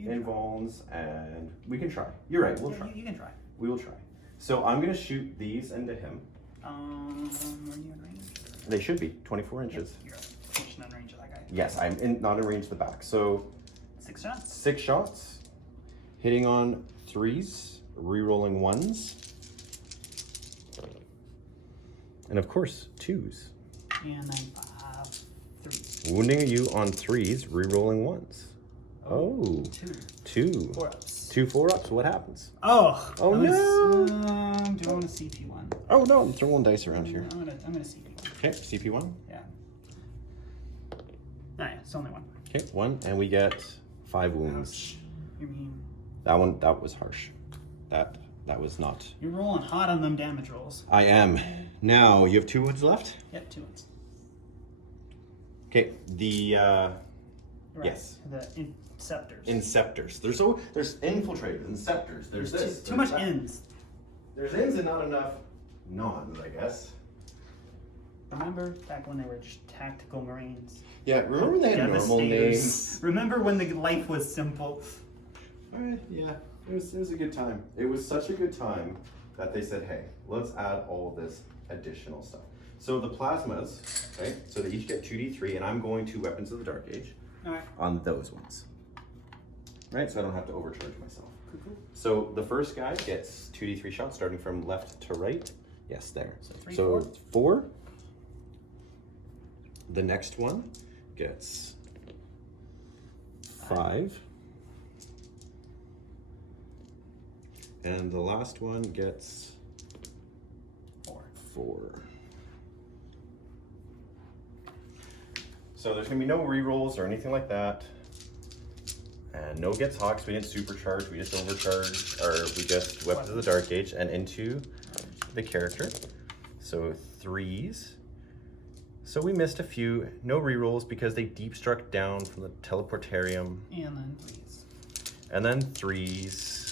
invulns, and we can try. You're right, we'll try. You can try. We will try. So I'm going to shoot these into him. Are you in range? They should be 24 inches. You're pushing on range of that guy. Yes, I'm not in range of the back. So 6 shots. 6 shots, hitting on 3s, re-rolling 1s, and of course 2s. And then 3. Wounding you on 3s, re-rolling 1s. Oh, 2. 4-ups. 2 4-ups. What happens? Oh. Oh no! Do I want a CP one? Oh no! I'm throwing dice around here. I'm gonna CP one. Okay, CP 1. Yeah. Nah, it's only 1. Okay, 1, and we get 5 wounds. Ouch. You mean That was harsh. That was not. you're rolling hot on them damage rolls? I am. Now you have 2 wounds left. Yep, 2 ones. Okay, the Right. yes. The inceptors. Inceptors. There's infiltrators, inceptors. There's this. Too much that. ins. There's ins and not enough nons, I guess. Remember back when they were just tactical marines? Yeah, remember when they had normal names? Remember when the life was simple? Yeah, it was a good time. It was such a good time that they said, hey, let's add all this additional stuff. So the plasmas, right? So they each get 2d3, and I'm going to Weapons of the Dark Age on those ones. Right, so I don't have to overcharge myself. Cool. So the first guy gets 2d3 shots starting from left to right. Yes, there. So 4. The next one gets 5. And the last one gets 4. So there's gonna be no rerolls or anything like that. And no gets hawks, we didn't supercharge, we just overcharged, or we just Weapons of the Dark Age and into the character. So 3s. So we missed a few, no rerolls because they deep struck down from the teleportarium. And then 3s. And then 3s.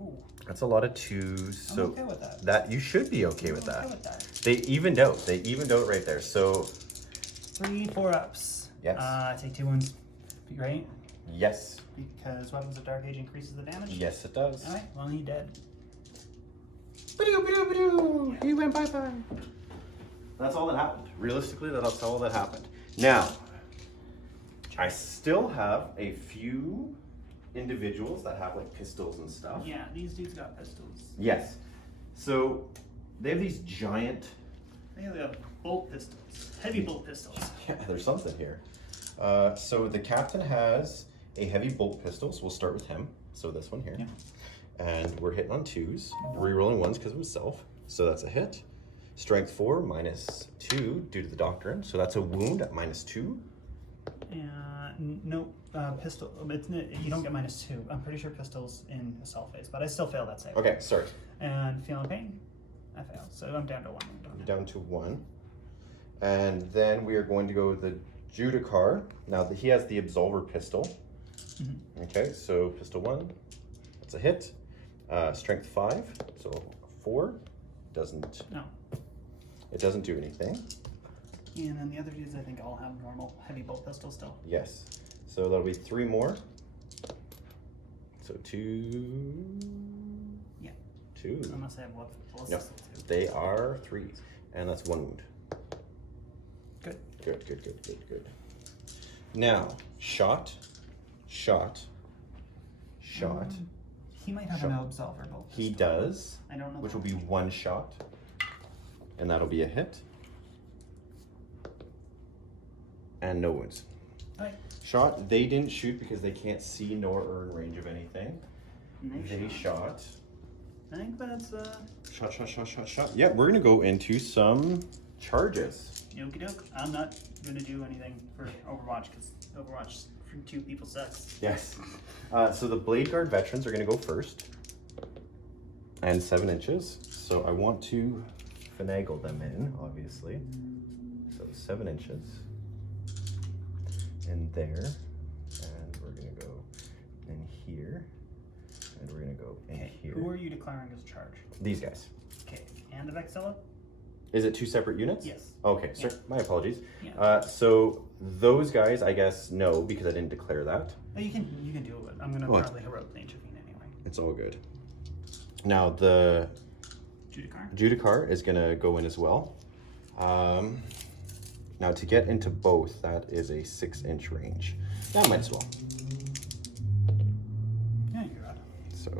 Ooh. That's a lot of 2s. So I'm okay with that. That you should be okay with I'm that. okay with that. They evened out. They evened out right there. So 3 4-ups. yes. Take 2 wounds, right? Yes. Because Weapons of Dark Age increases the damage? Yes, it does. Alright, well, he's dead. He went bye-bye. That's all that happened. Realistically, that's all that happened. Now, I still have a few individuals that have like pistols and stuff. Yeah, these dudes got pistols. Yes. So they have these giant. They have bolt pistols. Heavy bolt pistols. Yeah, there's something here. So the captain has a heavy bolt pistol, so we'll start with him. So this one here. Yeah. And we're hitting on 2s, re-rolling 1s because of himself. So that's a hit. Strength 4, -2 due to the doctrine. So that's a wound at -2. No, pistol. You don't get -2. I'm pretty sure pistols in assault phase, but I still fail that save. Okay, sorry. And feeling pain, I fail. So I'm down to 1. Down to 1. And then we are going to go with the Judicar. Now he has the Absolver pistol. Mm-hmm. Okay, so pistol 1, that's a hit. Strength 5, so 4 doesn't. No. It doesn't do anything. And then the other dudes, I think, all have normal heavy bolt pistols still. Yes. So that'll be 3 more. So 2. Yeah. 2. Unless they have what? No, they are 3s, and that's 1 wound. Good. Good. Now, shot. He might have an Absolver bolt pistol. He does, I don't know. which will be 1 shot. And that'll be a hit. And no wounds. Right. Shot, they didn't shoot because they can't see nor earn range of anything. They shot. I think that's Shot. Yeah, we're gonna go into some charges. Okie doke. I'm not gonna do anything for Overwatch because Overwatch for 2 people sucks. Yes. So the Blade Guard veterans are gonna go first. And 7 inches. So I want to finagle them in, obviously. So 7 inches. In there. And we're gonna go in here. And we're gonna go in here. Who are you declaring as charge? These guys. Okay. And the Vexilla? Is it 2 separate units? Yes. Okay, sir, my apologies. Yeah. So those guys, I guess, no, because I didn't declare that. Oh, you can do it. I'm gonna probably heroically intervene anyway. It's all good. Now the Judicar is gonna go in as well. Now to get into both, that is a 6-inch range. Yeah, I might as well. Yeah, you're right. So,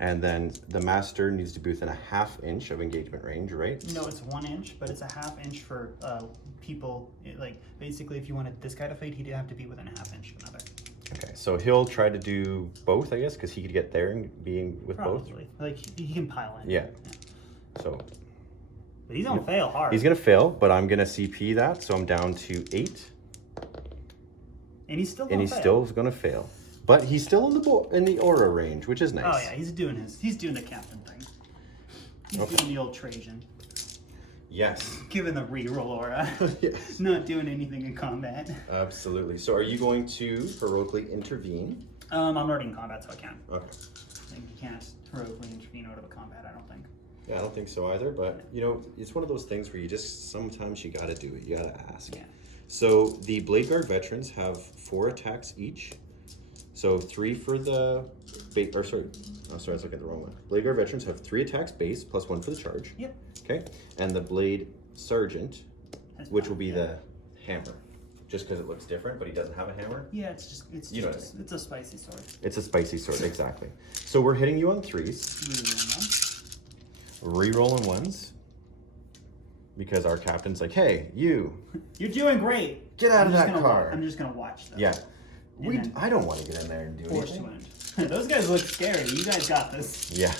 and then the Master needs to be within a 1/2 inch of engagement range, right? No, it's 1 inch, but it's a 1/2 inch for people. Like basically, if you wanted this guy to fight, he'd have to be within a 1/2 inch of another. Okay, so he'll try to do both, I guess, because he could get there and being with Probably. both. Like he can pile in. Yeah. So. But he's gonna fail hard. He's gonna fail, but I'm gonna CP that, so I'm down to 8. And he's still. Still gonna fail, but he's still in the aura range, which is nice. Oh yeah, he's doing the captain thing. He's doing the old Trajan. Yes. Giving the reroll aura. Yes. Not doing anything in combat. Absolutely. So are you going to heroically intervene? I'm already in combat, so I can't. Okay. Like, you can't heroically intervene out of a combat, I don't think. Yeah, I don't think so either, but you know, it's one of those things where sometimes you gotta do it, you gotta ask. Yeah. So the Blade Guard veterans have 4 attacks each. So 3 for the I was looking at the wrong one. Blade Guard veterans have 3 attacks base plus 1 for the charge. Yep. Okay. And the Blade Sergeant, which will be the hammer, just because it looks different, but he doesn't have a hammer. Yeah, it's a spicy sword. It's a spicy sword, exactly. So we're hitting you on 3s. Rerolling 1s. Because our captain's like, hey, you're doing great. Get out of that car. I'm just gonna watch them. Yeah. I don't want to get in there and do anything. Those guys look scary. You guys got this. Yeah.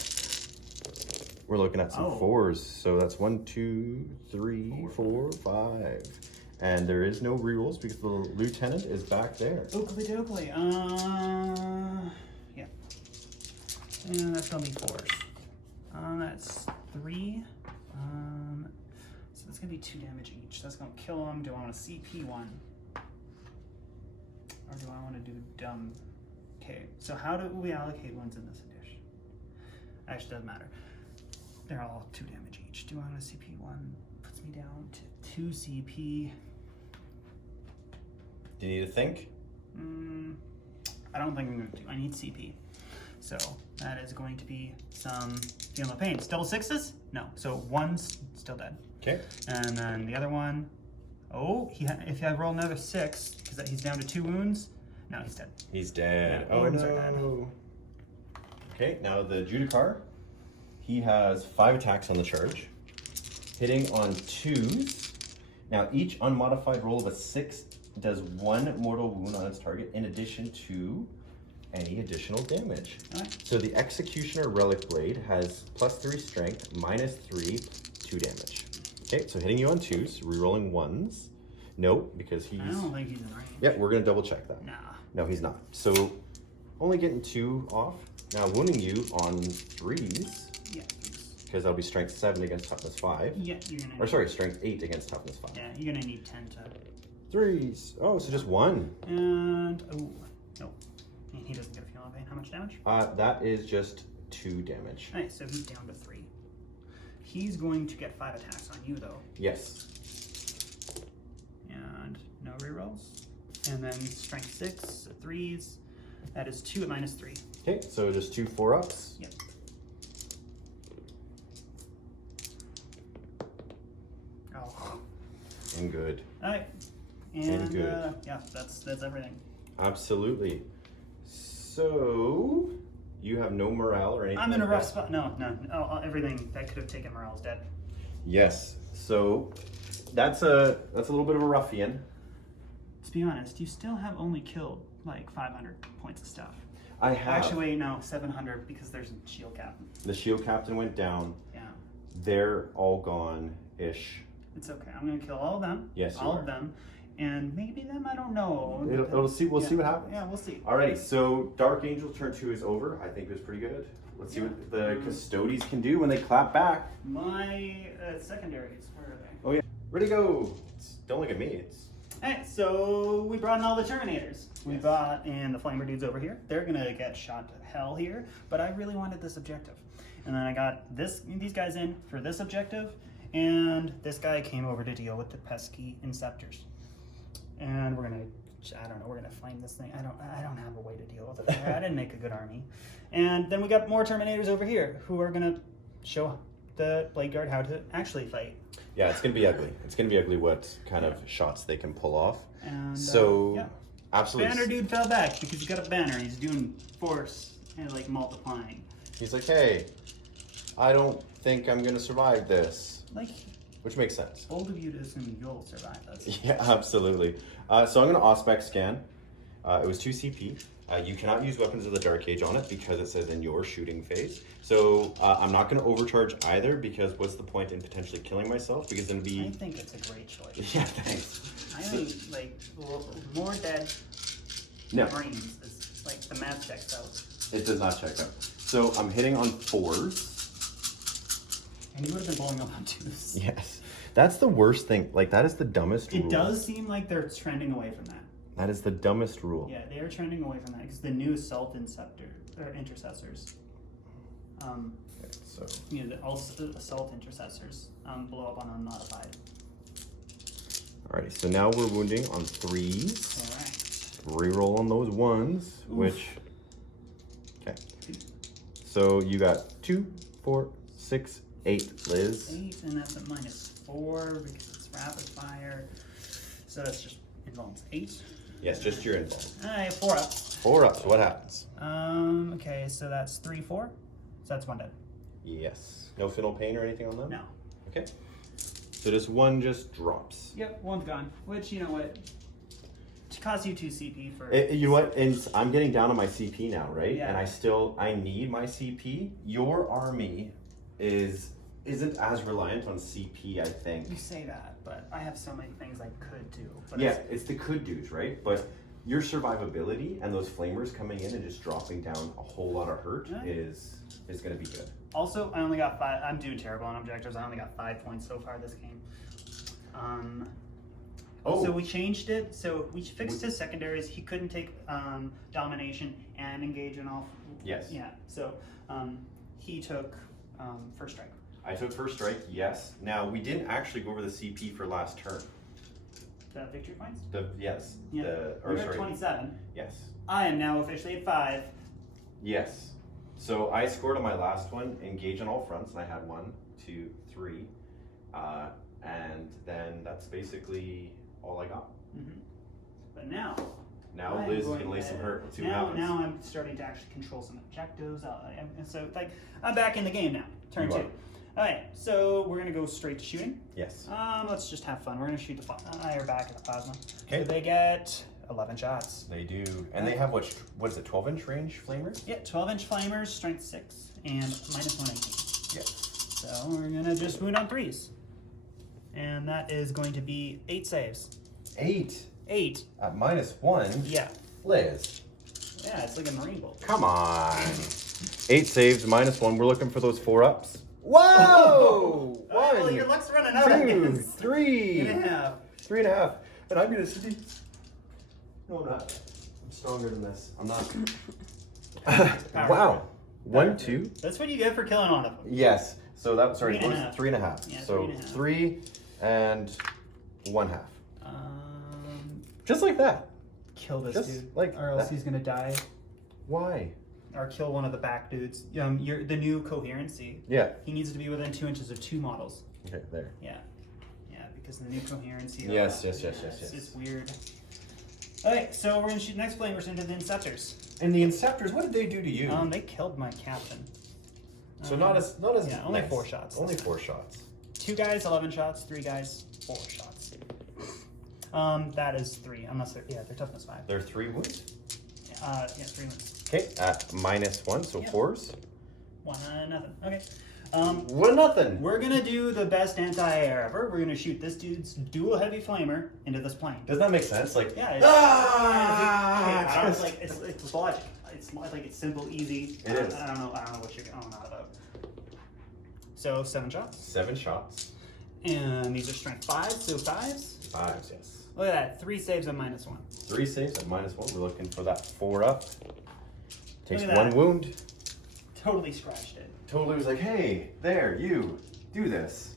We're looking at some 4s. So that's 1, 2, 3, 4, 5. And there is no rerolls because the lieutenant is back there. Oakley dokley. Yeah. And that's gonna be 4s. That's 3. So that's gonna be 2 damage each. That's gonna kill him. Do I want to CP 1? Or do I want to do dumb? Okay, so how do we allocate ones in this edition? Actually, doesn't matter. They're all 2 damage each. Do I want to CP 1? Puts me down to 2 CP. Do you need to think? I don't think I'm going to do. I need CP. So that is going to be some Feel No Pain. Double 6s? No. So 1's still dead. Okay. And then the other one, if I roll another 6, because he's down to 2 wounds, no, he's dead. He's dead. Yeah, oh no. Okay, now the Judicar, he has 5 attacks on the charge, hitting on 2s. Now each unmodified roll of a 6 does 1 mortal wound on its target in addition to any additional damage. Right. So the Executioner Relic Blade has +3 strength, -3, 2 damage. Okay, so hitting you on 2s, rerolling 1s. No, because he's... I don't think he's in range. Yeah, we're going to double check that. Nah. No, he's not. So only getting 2 off. Now wounding you on 3s. Yeah. Because that'll be strength 7 against toughness 5. Yeah, you're gonna. Or sorry, strength 8 against toughness 5. Yeah, you're gonna need 10 to. 3s. Oh, so just 1. And no, he doesn't get a Feel No Pain. How much damage? That is just 2 damage. Nice. So he's down to 3. He's going to get 5 attacks on you though. Yes. And no rerolls. And then strength 6, 3s. That is 2 at -3. Okay, so just 2 4-ups. Yep. Oh. And good. All right. And good. yeah, that's everything. Absolutely. So You have no morale or anything. I'm in a like rough that? spot. No. Everything that could have taken morale is dead. Yes. So that's a little bit of a ruffian. To be honest, you still have only killed like 500 points of stuff. I have. Actually, wait, no, 700 because there's a shield captain. The shield captain went down. Yeah. They're all gone-ish. It's okay. I'm gonna kill all of them. Yes, you all are. of them, and maybe them. I don't know. We'll see what happens. Yeah, we'll see. Alrighty, so Dark Angel turn 2 is over. I think it was pretty good. Let's see what the Custodes can do when they clap back. My secondaries, where are they? Oh yeah, ready to go. Don't look at me. Alright, so we brought in all the Terminators. We Yes. brought in the Flamer dudes over here. They're gonna get shot to hell here, but I really wanted this objective. And then I got these guys in for this objective, and this guy came over to deal with the pesky Inceptors. And we're gonna, I don't know, we're gonna find this thing. I don't have a way to deal with it. I didn't make a good army. And then we got more Terminators over here who are gonna show the Blade Guard how to actually fight. Yeah, it's gonna be ugly. It's gonna be ugly what kind of shots they can pull off. And So, yeah. absolutely. Banner dude fell back because he's got a banner. He's doing force and like multiplying. He's like, hey, I don't think I'm gonna survive this, Like, which makes sense. bold of you to assume you'll survive this. Yeah, absolutely. So I'm gonna Auspex scan. It was 2 CP. You cannot use Weapons of the Dark Age on it because it says in your shooting phase. So I'm not going to overcharge either because what's the point in potentially killing myself? Because then I think it's a great choice. Yeah, thanks. I think like more dead No, Marines is like the math checks out. it does not check out. So I'm hitting on 4s. And you would have been blowing up on 2s. Yes. That's the worst thing. Like, that is the dumbest rule. It does seem like they're trending away from that. That is the dumbest rule. Yeah, they are trending away from that because the new assault intercessors. So The assault intercessors blow up on unmodified. alrighty, so now we're wounding on 3s. Correct. Reroll on those 1s, which... Okay. So you got 2, 4, 6, 8, Liz. 8, and that's a -4 because it's rapid fire. So that's just involves 8. Yes, just your involved. I have 4 ups. 4 ups, what happens? Okay, so that's 3, 4. So that's 1 dead. Yes. No final pain or anything on them? No. Okay. So this 1 just drops. Yep, 1's gone. Which, you know what? It costs you 2 CP for... You know what? And I'm getting down on my CP now, right? Yeah. And I need my CP. Your army isn't as reliant on CP, I think. You say that, but I have so many things I could do. But Yeah, it's the could do's, right? But your survivability and those flamers coming in and just dropping down a whole lot of hurt is going to be good. Also, I only got 5. I'm doing terrible on objectives. I only got 5 points so far this game. So we changed it. So we fixed his secondaries. He couldn't take domination and engage in all. Yes. Yeah. So he took first strike. I took first strike, yes. Now, we didn't actually go over the CP for last turn. The victory points? Yes. Yeah. We're at 27. Yes. I am now officially at 5. Yes. So I scored on my last one, engage on all fronts, and I had 1, 2, 3. And then that's basically all I got. Mm-hmm. But now Liz is going to lay some hurt. Let's see what happens. Now I'm starting to actually control some objectives. And so, like, I'm back in the game now. Turn 2. All right, so we're gonna go straight to shooting. Yes. Let's just have fun. We're gonna shoot the fire back at the plasma. Okay. So they get 11 shots. They do, and they have what is it? 12-inch range flamers? Yeah, 12-inch flamers, strength 6, and -1 AP. Yes. So we're gonna just wound on 3s, and that is going to be 8 saves. 8 at -1. Yeah. Liz. Yeah, it's like a Marine bolt. Come on. 8 saves, -1. We're looking for those 4 ups. Whoa! Well, your luck's running out. 2, 3. 3.5. 3.5. And I'm gonna see. No, I'm not. I'm stronger than this. I'm not. Wow. 1, 2. That's what you get for killing one of them. Yes. So that 3.5. 3.5. Yeah, so 3.5. 3 and 1/2. Just like that. Kill this Just dude, like or else that. he's gonna die. Why? Or kill one of the back dudes. You're the new coherency. Yeah. He needs to be within 2 inches of 2 models. Okay, there. Yeah, because the new coherency. Yes. It's weird. Okay, so we're gonna shoot the next flamers into the Inceptors. And the Inceptors, what did they do to you? They killed my captain. So not as yeah, only nice. 4 shots. Only 4 shots. 2 guys, 11 shots. 3 guys, 4 shots. That is 3. Unless they're they're toughness 5. They're 3 wounds. Yeah, 3 wounds. Okay, at -1, so Yep. 4s. 1-0. Okay. 1-0. We're gonna do the best anti-air ever. We're gonna shoot this dude's dual heavy flamer into this plane. Doesn't that make sense? Like, Yeah. It's logic. It's like it's simple, easy. It is. I don't know what you're about. So 7 shots. 7 shots. And these are strength 5s, so 5s. 5s, yes. Look at that, 3 saves and -1. 3 saves at -1. We're looking for that 4 up. Takes Look at 1 that. wound. Totally scratched it. Totally was like, hey, there, you, do this.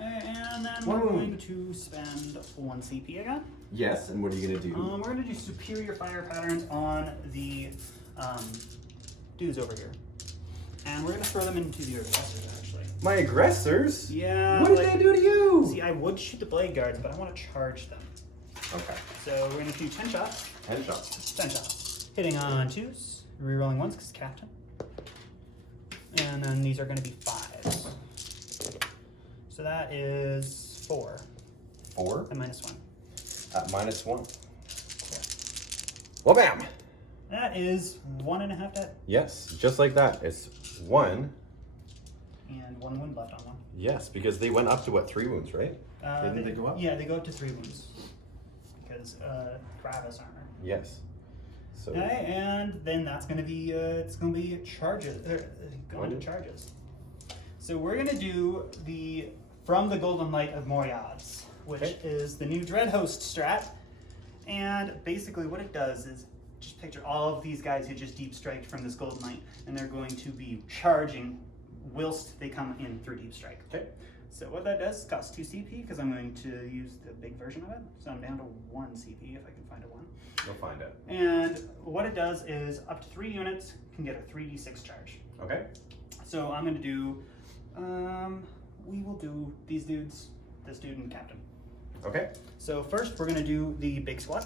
And then One we're wound. going to spend 1 CP again. Yes, and what are you gonna do? We're going to do superior fire patterns on the dudes over here. And we're going to throw them into the aggressors, actually. My aggressors? Yeah. What did they do to you? See, I would shoot the blade guards, but I want to charge them. Okay. So we're going to do 10 shots. 10 shots. 10 shots. Hitting on 2s, rerolling 1s because captain. And then these are going to be 5s. So that is 4. 4 And -1. at -1. Well, bam! That is 1.5 dead. Yes, just like that. It's 1. And 1 wound left on 1. Yes, because they went up to what, 3 wounds, right? Didn't they go up? Yeah, they go up to 3 wounds. Because Gravis armor. Yes. So Okay, and then that's going to be it's going to be charges. Going to charges. So we're going to do the From the Golden Light of Moriads, which is the new Dreadhost strat. And basically what it does is just picture all of these guys who just deep strike from this Golden Light, and they're going to be charging whilst they come in through deep strike. Okay. So what that does costs 2 CP because I'm going to use the big version of it. So I'm down to 1 CP if I can find a 1. You'll find it. And what it does is up to 3 units can get a 3d6 charge. Okay. So I'm going to do, we will do these dudes, this dude and captain. Okay. So first we're going to do the big squad.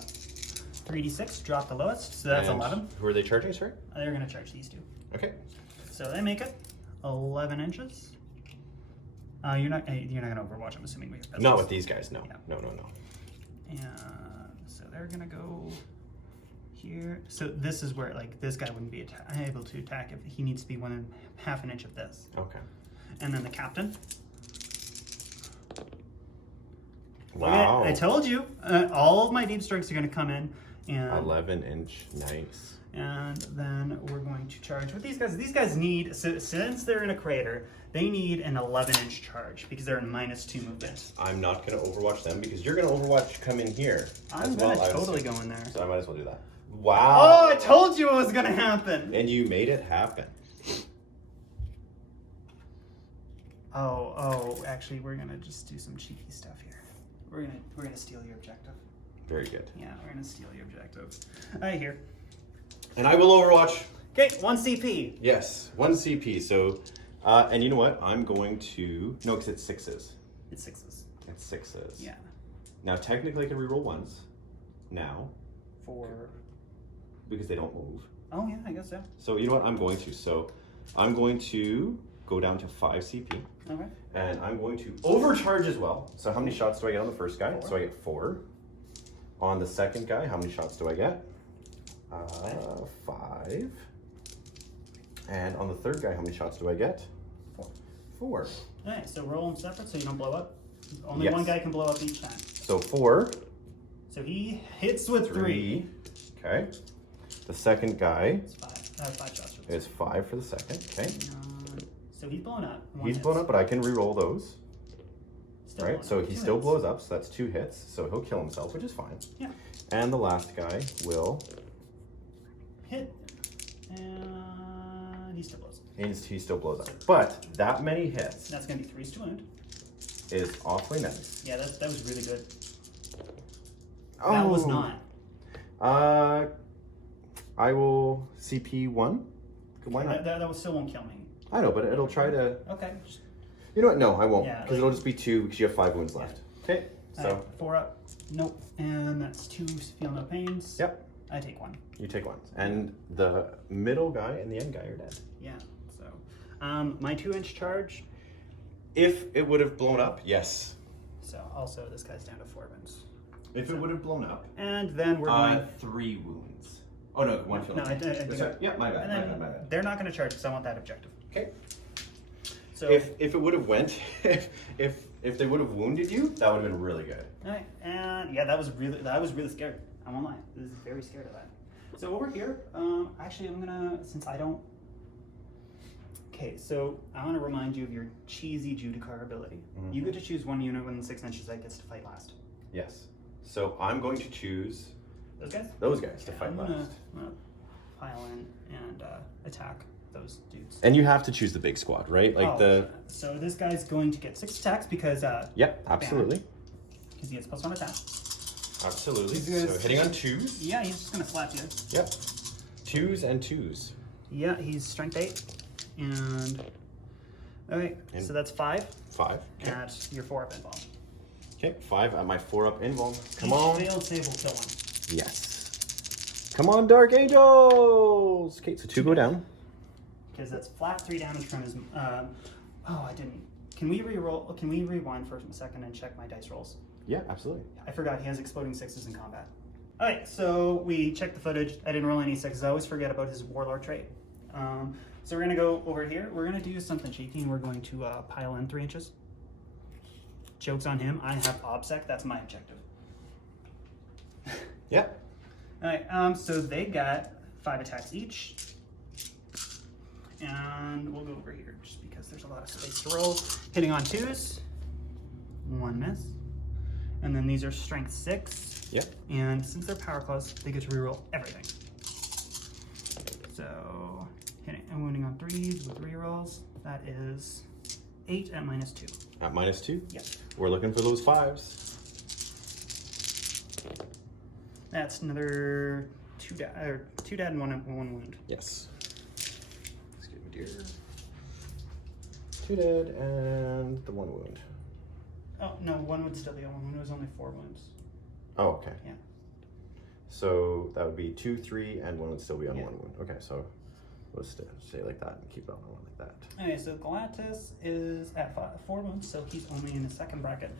3d6, drop the lowest, so that's And 11. Who are they charging, sorry? They're going to charge these 2. Okay. So they make it 11 inches. You're not going to overwatch, I'm assuming. With your Not with these guys, no. Yeah. No. And so they're going to go here. So this is where, like, this guy wouldn't be able to attack if he needs to be 1.5 an inch of this. Okay. And then the captain. Wow. I told you, all of my deep strikes are going to come in. And 11-inch, nice. And then we're going to charge with these guys. These guys need, so since they're in a crater, they need an 11-inch charge because they're in -2 movement. I'm not going to overwatch them because you're going to overwatch come in here. I'm going to totally go in there. So I might as well do that. Wow. Oh, I told you it was going to happen. And you made it happen. Oh, actually, we're going to just do some cheeky stuff here. We're gonna steal your objective. Very good. Yeah, we're going to steal your objective. All right, here. And I will overwatch. Okay, 1 CP. Yes, 1 CP. So, and you know what? I'm going to, no, because it's 6s. It's 6s. It's 6s. Yeah. Now, technically, I can reroll 1s. Now. For. Because they don't move. Oh, yeah, I guess so. So, you know what? I'm going to. So, I'm going to go down to 5 CP. Okay. And I'm going to overcharge as well. So, how many shots do I get on the first guy? 4. So, I get 4. On the second guy, how many shots do I get? 5. And on the third guy, how many shots do I get? 4. 4. Alright, so roll them separate so you don't blow up. Only Yes. one guy can blow up each time. So 4. So he hits with 3. Okay. The second guy It's 5. 5 shots for is this. 5 for the second. Okay. So he's blown up. He's blown up, but I can re-roll those. Still Right? blown So up. he 2 still hits. blows up, so that's 2 hits. So he'll kill himself, which is fine. Yeah. And the last guy will. Hit. And he still blows up. He still blows up. But that many hits That's going to be 3s to wound. is awfully nice. Yeah, that was really good. Oh. That was not. I will CP 1. Why not? That still won't kill me. I know, but it'll try to. Okay. You know what? No, I won't. Yeah, Because it'll just be 2 because you have 5 wounds left. Okay. So 4 up. Nope. And that's 2. Feel no pains. Yep. I take 1. You take 1. And the middle guy and the end guy are dead. Yeah. So, my 2-inch charge. If it would have blown up, yes. So also this guy's down to 4 wounds. If it would have blown up. And then we're going 3 wounds. Oh no, 1 field. No, I did. Yeah, my bad. And then My bad. they're not going to charge because I want that objective. Okay. So If it would have went, if they would have wounded you, that would have been really good. all right, and yeah, I was really scared. I won't lie. I was very scared of that. So over here, actually, I'm gonna, since I don't. Okay, so I want to remind you of your cheesy Judicar ability. Mm-hmm. You get to choose 1 unit within 6 inches that gets to fight last. Yes. So I'm going to choose Those guys. to fight I'm last. gonna pile in and attack those dudes. And you have to choose the big squad, right? Like So this guy's going to get 6 attacks because. Yep, absolutely. Because he gets +1 attack. Absolutely. He's So hitting on 2s. Yeah, he's just gonna slap you. Yep. 2s and 2s. Yeah, he's strength 8. And okay, And so that's 5 5. Okay. at your 4 up invuln. Okay, 5 at my 4 up invuln. Come Each on. failed save will kill 1. Yes. Come on, Dark Angels. Okay, so 2 go down. Because that's flat 3 damage from his. Oh, I didn't. Can we re-roll? Can we rewind for a second and check my dice rolls? Yeah, absolutely. I forgot he has exploding 6s in combat. All right, so we checked the footage. I didn't roll any 6s. I always forget about his warlord trait. So we're gonna go over here. We're gonna do something cheeky, and we're going to pile in 3 inches. Joke's on him. I have Obsec. That's my objective. Yep. All right. So they got 5 attacks each, and we'll go over here just because there's a lot of space to roll. Hitting on 2s, 1 miss, and then these are strength 6. Yep. And since they're power claws, they get to reroll everything. So hitting and wounding on 3s with rerolls. That is 8 at -2. At -2? Yep. We're looking for those 5s. That's another 2 dead and 1 wound. Yes. Excuse me, dear. 2 dead and the 1 wound. Oh no, 1 would still be on 1 wound. It was only 4 wounds. Oh, okay. Yeah. So that would be 2, 3, and 1 would still be on Yeah. 1 wound. Okay, so let's stay like that and keep it on 1 like that. Okay, so Galactus is at 4 wounds, so he's only in the second bracket.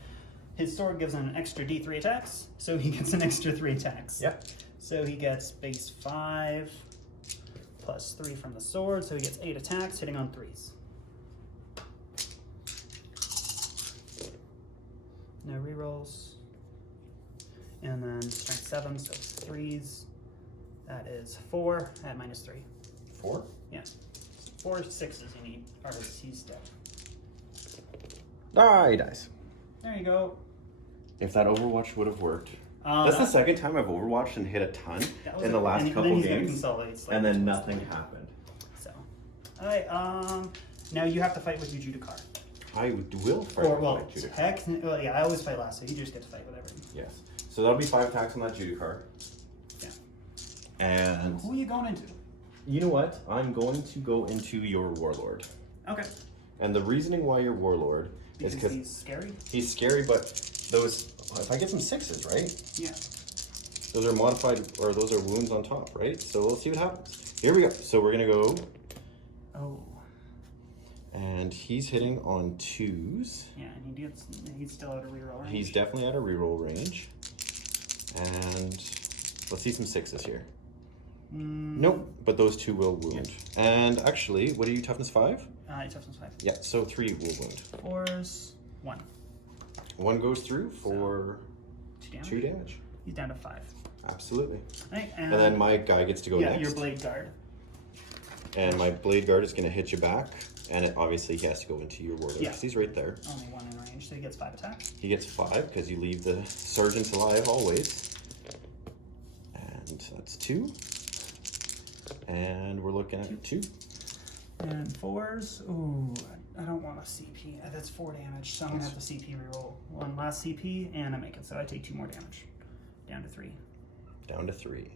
His sword gives him an extra D3 attacks, so he gets an extra 3 attacks. Yep. So he gets base 5 plus 3 from the sword, so he gets 8 attacks, hitting on 3s. No rerolls. And then strength 7, so 3s. That is 4 at -3. 4? Yeah. 4 6s you need, or he's dead. Ah, he dies. There you go. If that Overwatch would have worked. That's the second time I've Overwatched and hit a ton in the last couple games. And then nothing happened. So, alright, now you have to fight with your Judicar. I will fight Or, with well, my Judicar. well, yeah, I always fight last, so you just get to fight with everything. Yes. So that'll be 5 attacks on that Judicar. Yeah. And Who are you going into? you know what? I'm going to go into your Warlord. Okay. And the reasoning why your Warlord is Because because he's scary? he's scary, but those, if I get some 6s, right? Yeah. Those are modified, or those are wounds on top, right? So let's see what happens. Here we go. So we're gonna go. Oh. And he's hitting on 2s. Yeah, and he's still out of reroll range. He's definitely at a reroll range. And let's see some 6s here. Nope, but those 2 will wound. Yeah. And actually, what are you, toughness 5? Toughness 5. Yeah, so 3 will wound. 4's 1. 1 goes through for so, 2 damage. 2 damage. He's down to 5. Absolutely. Right, and then my guy gets to go next. Yeah, your blade guard. And my blade guard is going to hit you back. And obviously he has to go into your warlord. Yeah. He's right there. Only 1 in range, so he gets 5 attacks. He gets 5 because you leave the sergeant alive always. And that's 2. And we're looking at 2. And 4's. Ooh, I don't want a CP. That's 4 damage, so I'm gonna have to CP reroll 1 last CP, and I make it, so I take 2 more damage. Down to 3. Down to 3.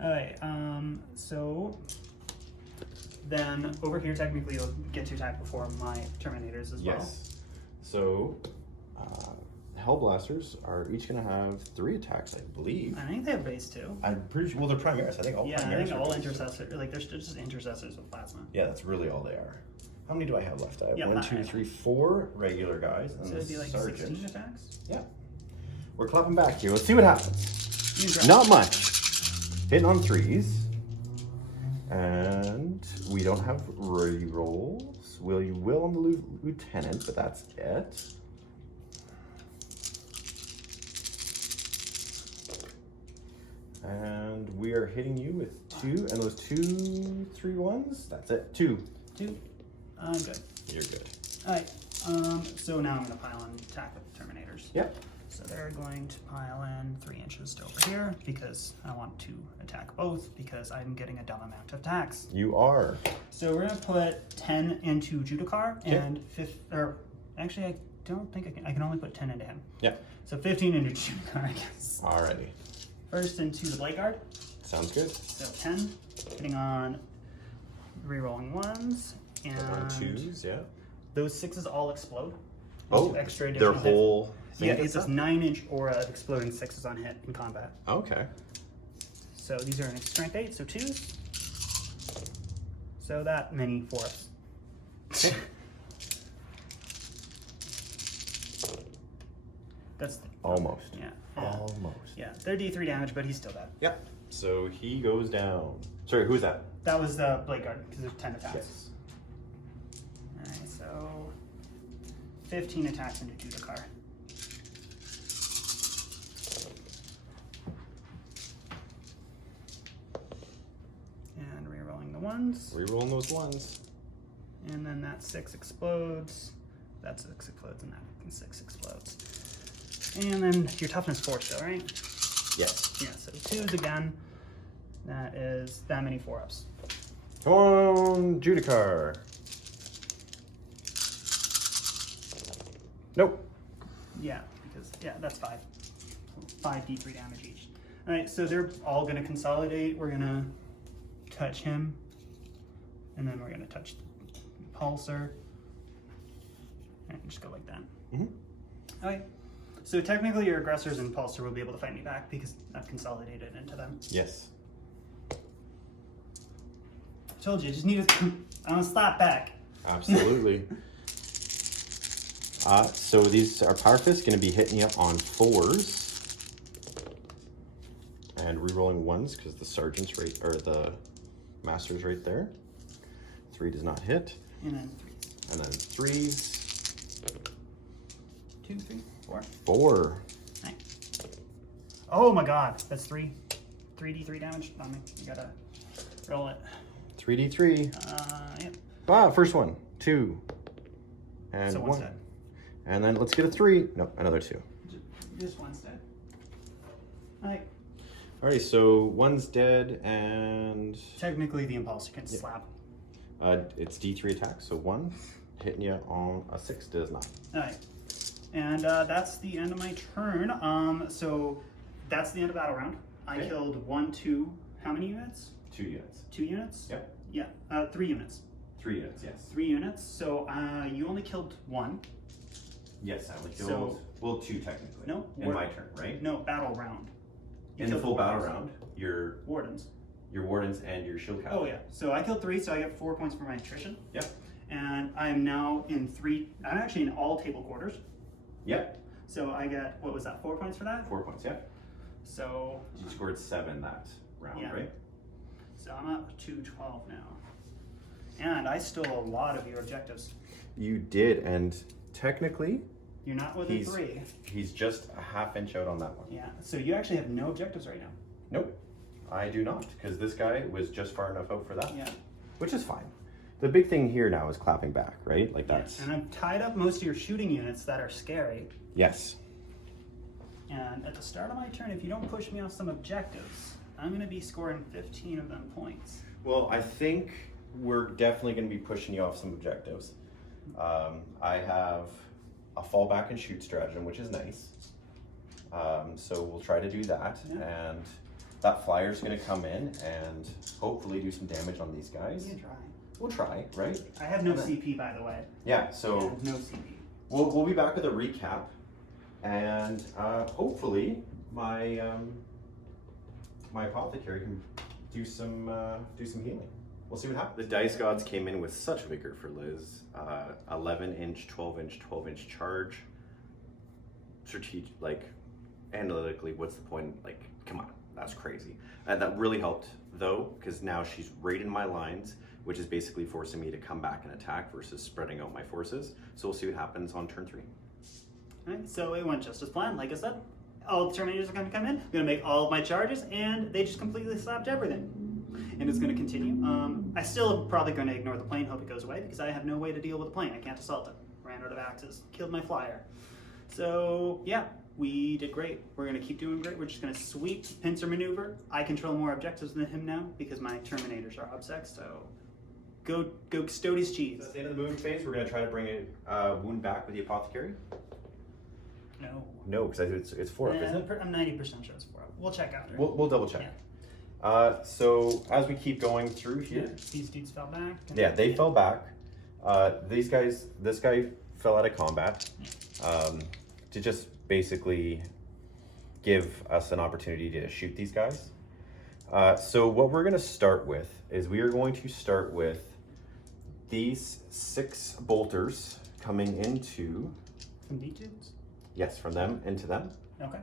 Alright, so then over here technically you'll get to attack before my Terminators as well. Yes. So Hellblasters are each going to have 3 attacks, I believe. I think they have base 2. I'm pretty sure. Well, they're Primaris. I think all Yeah, I Primaris think are all base 2. intercessors, like they're just intercessors with plasma. Yeah, that's really all they are. How many do I have left? I have Yeah, 1, 2, 5. 3, 4 regular guys. And So it'd be like Sergeant. 16 attacks? Yeah. We're clapping back here. Let's see what happens. You drop. Not much. Hitting on 3s. And we don't have re-rolls. Well, you will on the lieutenant, but that's it. And we are hitting you with 2, and those 2, 3 1s. That's it. 2. 2. I'm good. You're good. Alright, so now I'm going to pile on attack with Terminators. Yep. So they're going to pile in 3 inches to over here because I want to attack both because I'm getting a dumb amount of attacks. You are. So we're going to put 10 into Judicar Okay. and actually I don't think I can only put 10 into him. Yep. So 15 into Judicar, I guess. Alrighty. First into the Blade Guard. Sounds good. So 10, hitting on rerolling 1s and On 2s, yeah. those 6s all explode. Oh, extra their additional hits. whole thing. Yeah, gets it's this up? 9-inch aura of exploding 6s on hit in combat. Okay. So these are in strength 8, so 2s. So that many 4s. That's Almost. yeah. Almost. Yeah, they're D3 damage, but he's still dead. Yep. So he goes down. Sorry, who's that? That was the Blade Guard because there's 10 attacks. Yes. Alright, so 15 attacks into Judicar. And rerolling the 1s. Rerolling those 1s. And then that 6 explodes. That 6 explodes, and that 6 explodes. And then your toughness 4 still, right? Yes. Yeah, so 2s again. That is that many 4-ups. Come on, Judicar. Nope. Yeah, because, yeah, that's 5. 5 D3 damage each. Alright, so they're all going to consolidate. We're going to touch him. And then we're going to touch the Pulsar. And just go like that. Mm-hmm. Okay. So technically your aggressors and Pulsar will be able to fight me back because I've consolidated into them. Yes. I told you, I just need to, I want to slap back. Absolutely. So these are Power Fists going to be hitting you up on 4s. And rerolling 1s because the Sergeant's right, or the Master's right there. 3 does not hit. And then 3s. And then 3s. 2, 3, 4. 4. Nice. Oh my god, that's 3d3 damage on me. You gotta roll it. 3d3. Yep. Ah, first one. 2. And So 1. one's dead. And then let's get a 3. No, another 2. Just one's dead. Alright. Alright, so 1's dead and Technically the Impulsor can slap. it's D3 attack, so 1 hitting you on a 6 does not. Alright. And that's the end of my turn. So that's the end of battle round. I Okay. killed 1, 2, how many units? 2 units. 2 units? Yep. Yeah, 3 units. 3 units, yes. 3 units. So you only killed 1. Yes, I only killed, So- well, 2 technically. No, In my turn, right? No, battle round. You In the killed full battle wardens. round, your Wardens. wardens and your shield cavalry. Oh yeah. So I killed 3, so I get 4 points for my attrition. Yep. And I am now in 3. I'm actually in all table quarters. Yep. So I get, what was that, 4 points for that? 4 points, yep. So You scored 7 that round, Yeah. right? So I'm up to 12 now. And I stole a lot of your objectives. You did, and technically, You're not within He's- 3. he's just a half inch out on that one. Yeah. So you actually have no objectives right now. Nope, I do not, because this guy was just far enough out for that, Yeah. which is fine. The big thing here now is clapping back, right? Like that's, And I've tied up most of your shooting units that are scary. yes. And at the start of my turn, if you don't push me off some objectives, I'm going to be scoring 15 of them points. Well, I think we're definitely going to be pushing you off some objectives. I have a fall back and shoot stratagem, which is nice. So we'll try to do that. Yeah. And that flyer's going to come in and hopefully do some damage on these guys. You can try. We'll try, right? I have no CP, by the way. Yeah, so I have no CP. we'll be back with a recap. and hopefully my my apothecary can do some healing. We'll see what happens. The dice gods came in with such vigor for Liz. 11-inch, 12-inch, 12-inch charge. Strategic, like, analytically, what's the point? Like, come on, that's crazy. And that really helped, though, because now she's right in my lines, which is basically forcing me to come back and attack versus spreading out my forces. So we'll see what happens on turn 3. Alright, so it went just as planned. Like I said, all the Terminators are going to come in. I'm going to make all of my charges, and they just completely slapped everything. And it's going to continue. I still am probably going to ignore the plane, hope it goes away, because I have no way to deal with the plane. I can't assault it. Ran out of axes, killed my flyer. So, yeah, we did great. We're going to keep doing great. We're just going to sweep, pincer maneuver. I control more objectives than him now, because my Terminators are Auspex, so go Custodes cheese. At the end of the moving phase, we're going to try to bring a wound back with the apothecary. No. No, because it's 4 up, isn't it? I'm 90% sure it's 4 up. We'll check after. We'll double check. Yeah. So as we keep going through here, These dudes fell back. yeah, they fell back. This guy fell out of combat to just basically give us an opportunity to shoot these guys. So what we're going to start with is we are going to start with these 6 bolters coming into. From D-tubes? Yes, from them into them. Okay.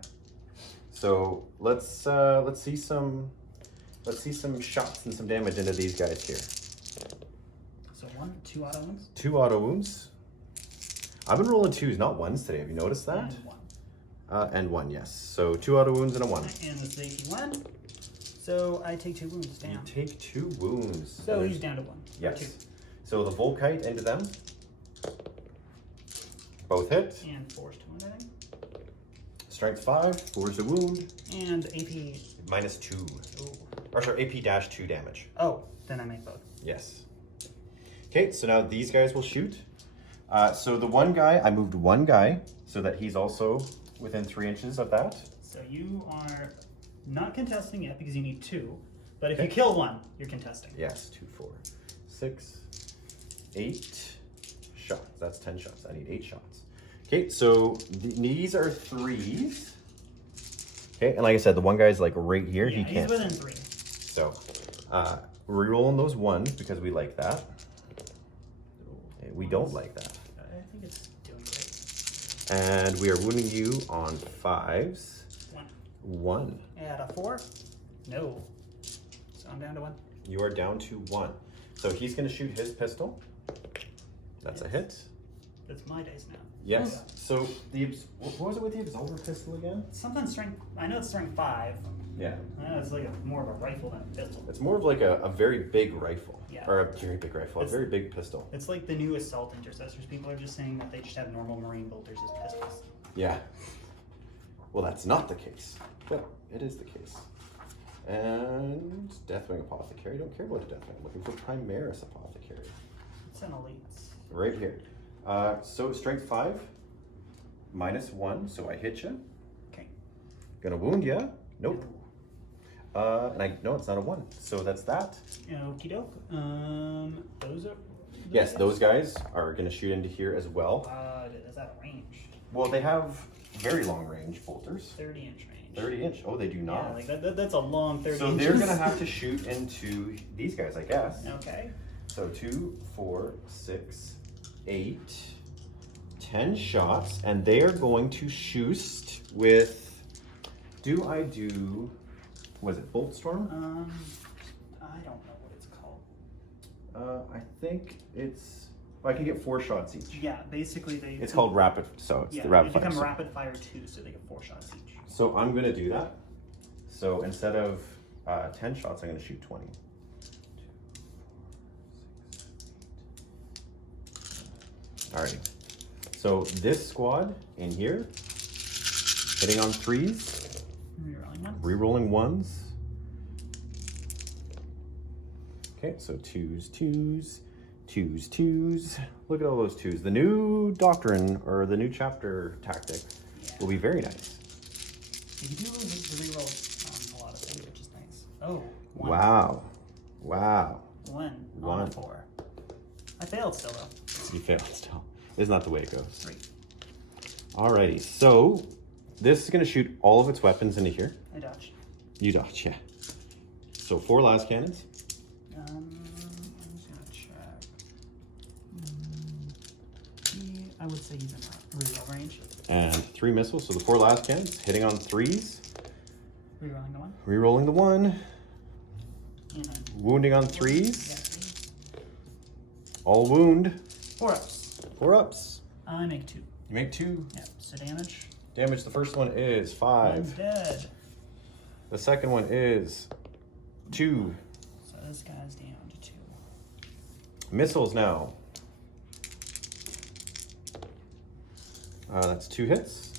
So let's see some shots and some damage into these guys here. So 2 auto wounds. 2 auto wounds. I've been rolling 2s, not 1s today. Have you noticed that? And 1, yes. So 2 auto wounds and a 1. And the safety 1. So I take 2 wounds down. You take 2 wounds. So he's down to 1. Yes. 2. So the Volkite into them. Both hit. And forced wound, I think. Strength 5, force a wound. And AP. -2. Ooh. Or sorry, AP-2 damage. Oh, then I make both. Yes. Okay, so now these guys will shoot. So the one guy, I moved one guy so that he's also within 3 inches of that. So you are not contesting yet because you need 2. But if you kill 1, you're contesting. Yes, 2, 4, 6, 8 shots. That's 10 shots. I need 8 shots. Okay, so these are 3s. Okay, and like I said, the one guy's like right here. Yeah, he can't. he's within 3. So, re-rolling those 1s because we like that. Okay, we don't like that. I think it's doing great. And we are wounding you on 5s. 1. Add a 4? No. So I'm down to 1. You are down to 1. So he's going to shoot his pistol. That's a hit. That's my dice now. Yes. So what was it with the Absolver pistol again? Something strength. I know it's strength 5. Yeah. I know it's like more of a rifle than a pistol. It's more of like a very big rifle. Yeah. Or a very big rifle. A very big pistol. It's like the new assault intercessors. People are just saying that they just have normal marine bolters as pistols. Yeah. Well, that's not the case. But it is the case. And Deathwing Apothecary. I don't care about a Deathwing. I'm looking for Primaris Apothecary. It's an elite. Right here. So strength 5, -1, so I hit you. Okay. Gonna wound you. Nope. And no, it's not a 1. So that's that. Okie doke. Those are. Yes, those guys are gonna shoot into here as well. Is that a range? Well, they have very long range bolters. 30-inch range. 30-inch. Oh, they do not. Yeah, like that's a long 30 so inches. they're gonna have to shoot into these guys, I guess. Okay. So 2, 4, 6, 8, 10 shots, and they are going to shoot with. Was it Bolt Storm? I don't know what it's called. I think it's. Well, I can get 4 shots each. Yeah, basically they. It's called rapid. So it's yeah, the rapid they fire. become rapid fire 2, so they get 4 shots each. So I'm gonna do that. So instead of 10 shots, I'm gonna shoot 20. Alrighty. So this squad in here, hitting on 3s, re-rolling 1s. Okay, so 2s, 2s, 2s, 2s. Look at all those 2s. The new doctrine or the new chapter tactic will be very nice. You can do the re-roll on a lot of things, which is nice. Oh, 1. Wow. Wow. 1 on 1. a 4. I failed still though. You failed still. Isn't that the way it goes? 3. Alrighty, so This is going to shoot all of its weapons into here. I dodged. You dodge, yeah. So 4 las cannons. I'm just gonna check. I would say he's in reroll range. And 3 missiles, so the 4 las cannons hitting on 3s. Rerolling the 1. Rerolling the 1. And then Wounding on 3s. All wound. 4 ups. 4 ups. I make 2. You make 2. Yeah, so damage. Damage, the first one is 5. I'm dead. The second one is 2. So this guy's down to 2. Missiles now. That's 2 hits.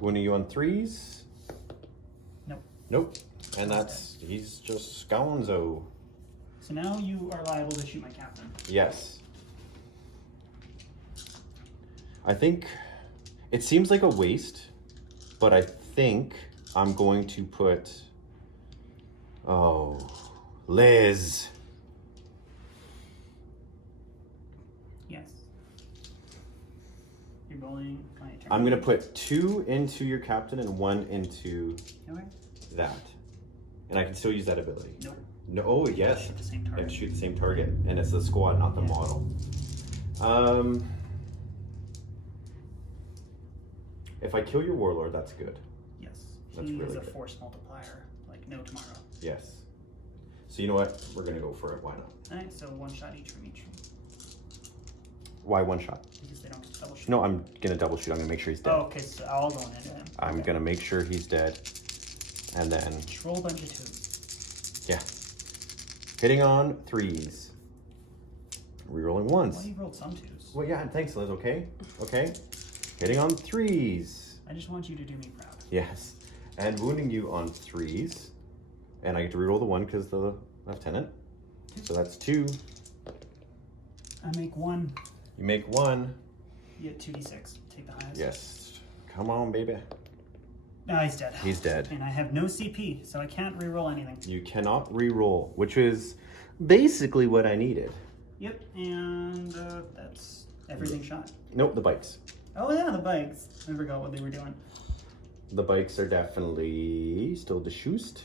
Wounding you on 3s. Nope. Nope. And that's, he's just sconzo. So now you are liable to shoot my captain. Yes. I think it seems like a waste, but I think I'm going to put, oh, Liz. Yes. You're rolling my turn. I'm going to put 2 into your captain and 1 into Okay. that. And I can still use that ability. Nope. No, oh, yes. Shoot the same And target. shoot the same target. And it's the squad, not the Yeah. model. If I kill your warlord, that's good. Yes. That's He really is a good. force multiplier, like no tomorrow. Yes. So you know what? We're going to go for it. Why not? Alright, so 1 shot each from each. Why 1 shot? Because they don't get double shoot. No, I'm going to double shoot. I'm going to make sure he's dead. Oh, okay, so all going into him. I'm Okay. going to make sure he's dead. And then, Just roll a bunch of 2s. yeah. Hitting on 3s. Rerolling 1s. Well, you rolled some 2s. Well, yeah, thanks, Liz, okay? Okay. Hitting on 3s. I just want you to do me proud. Yes. And wounding you on 3s. And I get to reroll the 1 because the lieutenant. So that's 2. I make 1. You make 1. You get 2d6. Take the highest. Yes. Come on, baby. No, he's dead. He's dead. And I have no CP, so I can't reroll anything. You cannot reroll, which is basically what I needed. Yep, and that's everything shot. Nope, the bikes. Oh yeah, the bikes. I forgot what they were doing. The bikes are definitely still deschused.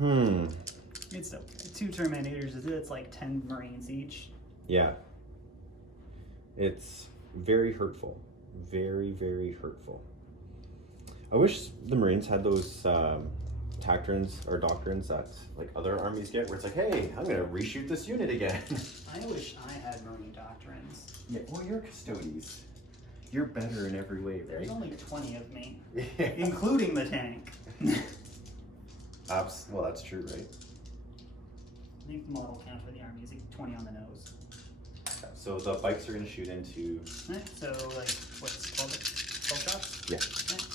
It's okay. 2 Terminators, it's like 10 Marines each. Yeah. It's very hurtful. Very, very hurtful. I wish the Marines had those tactrons or doctrines that like other armies get, where it's like, hey, I'm gonna reshoot this unit again. I wish I had Marine doctrines. Yeah, well, you're Custodes. You're better in every way, right? There's only 20 of me, Yeah. including the tank. Well, that's true, right? I think the model count for the army is like 20 on the nose. So the bikes are gonna shoot into. Right, so like, what's 12 shots? Yeah. Right.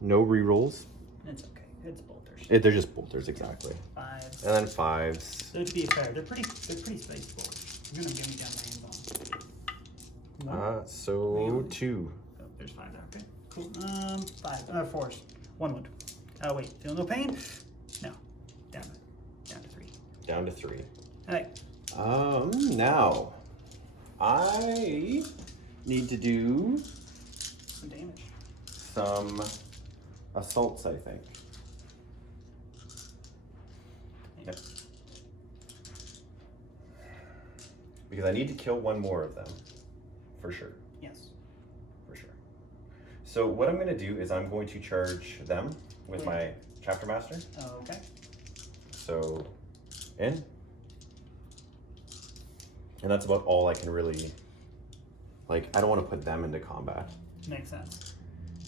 No rerolls. It's okay. It's bolters. They're just bolters, exactly. 5s. And then 5s. So to be fair, they're pretty space bolters. You're gonna give me down my hands on. So 2. Oh, there's 5 there. Okay. Cool. 5. 4s. 1 wound. Oh wait, feel no pain? No. Down to 3. Down to 3. Alright. Now I need to do Some damage. some assaults, I think. Yep. Because I need to kill 1 more of them. For sure. Yes. For sure. So what I'm going to do is I'm going to charge them with my Chapter Master. Okay. So, in. And that's about all I can really, like, I don't want to put them into combat. Makes sense.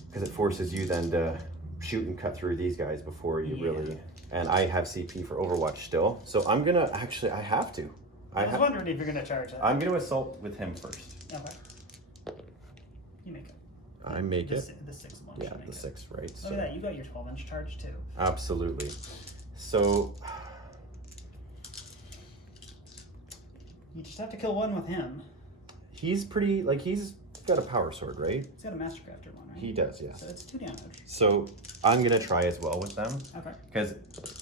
Because it forces you then to shoot and cut through these guys before you really, and I have CP for Overwatch still. So I'm going to, actually, I have to. I was wondering if you're going to charge that. I'm going to assault with him first. Okay. You make it. I make it. The 6th one. Yeah, should make the it. 6th, right? Look at that, you got your 12-inch charge too. Absolutely. So, You just have to kill 1 with him. he's pretty, like, he's got a power sword, right? He's got a Mastercrafter one, right? He does, yes. So it's 2 damage. So, I'm going to try as well with them. Okay. Because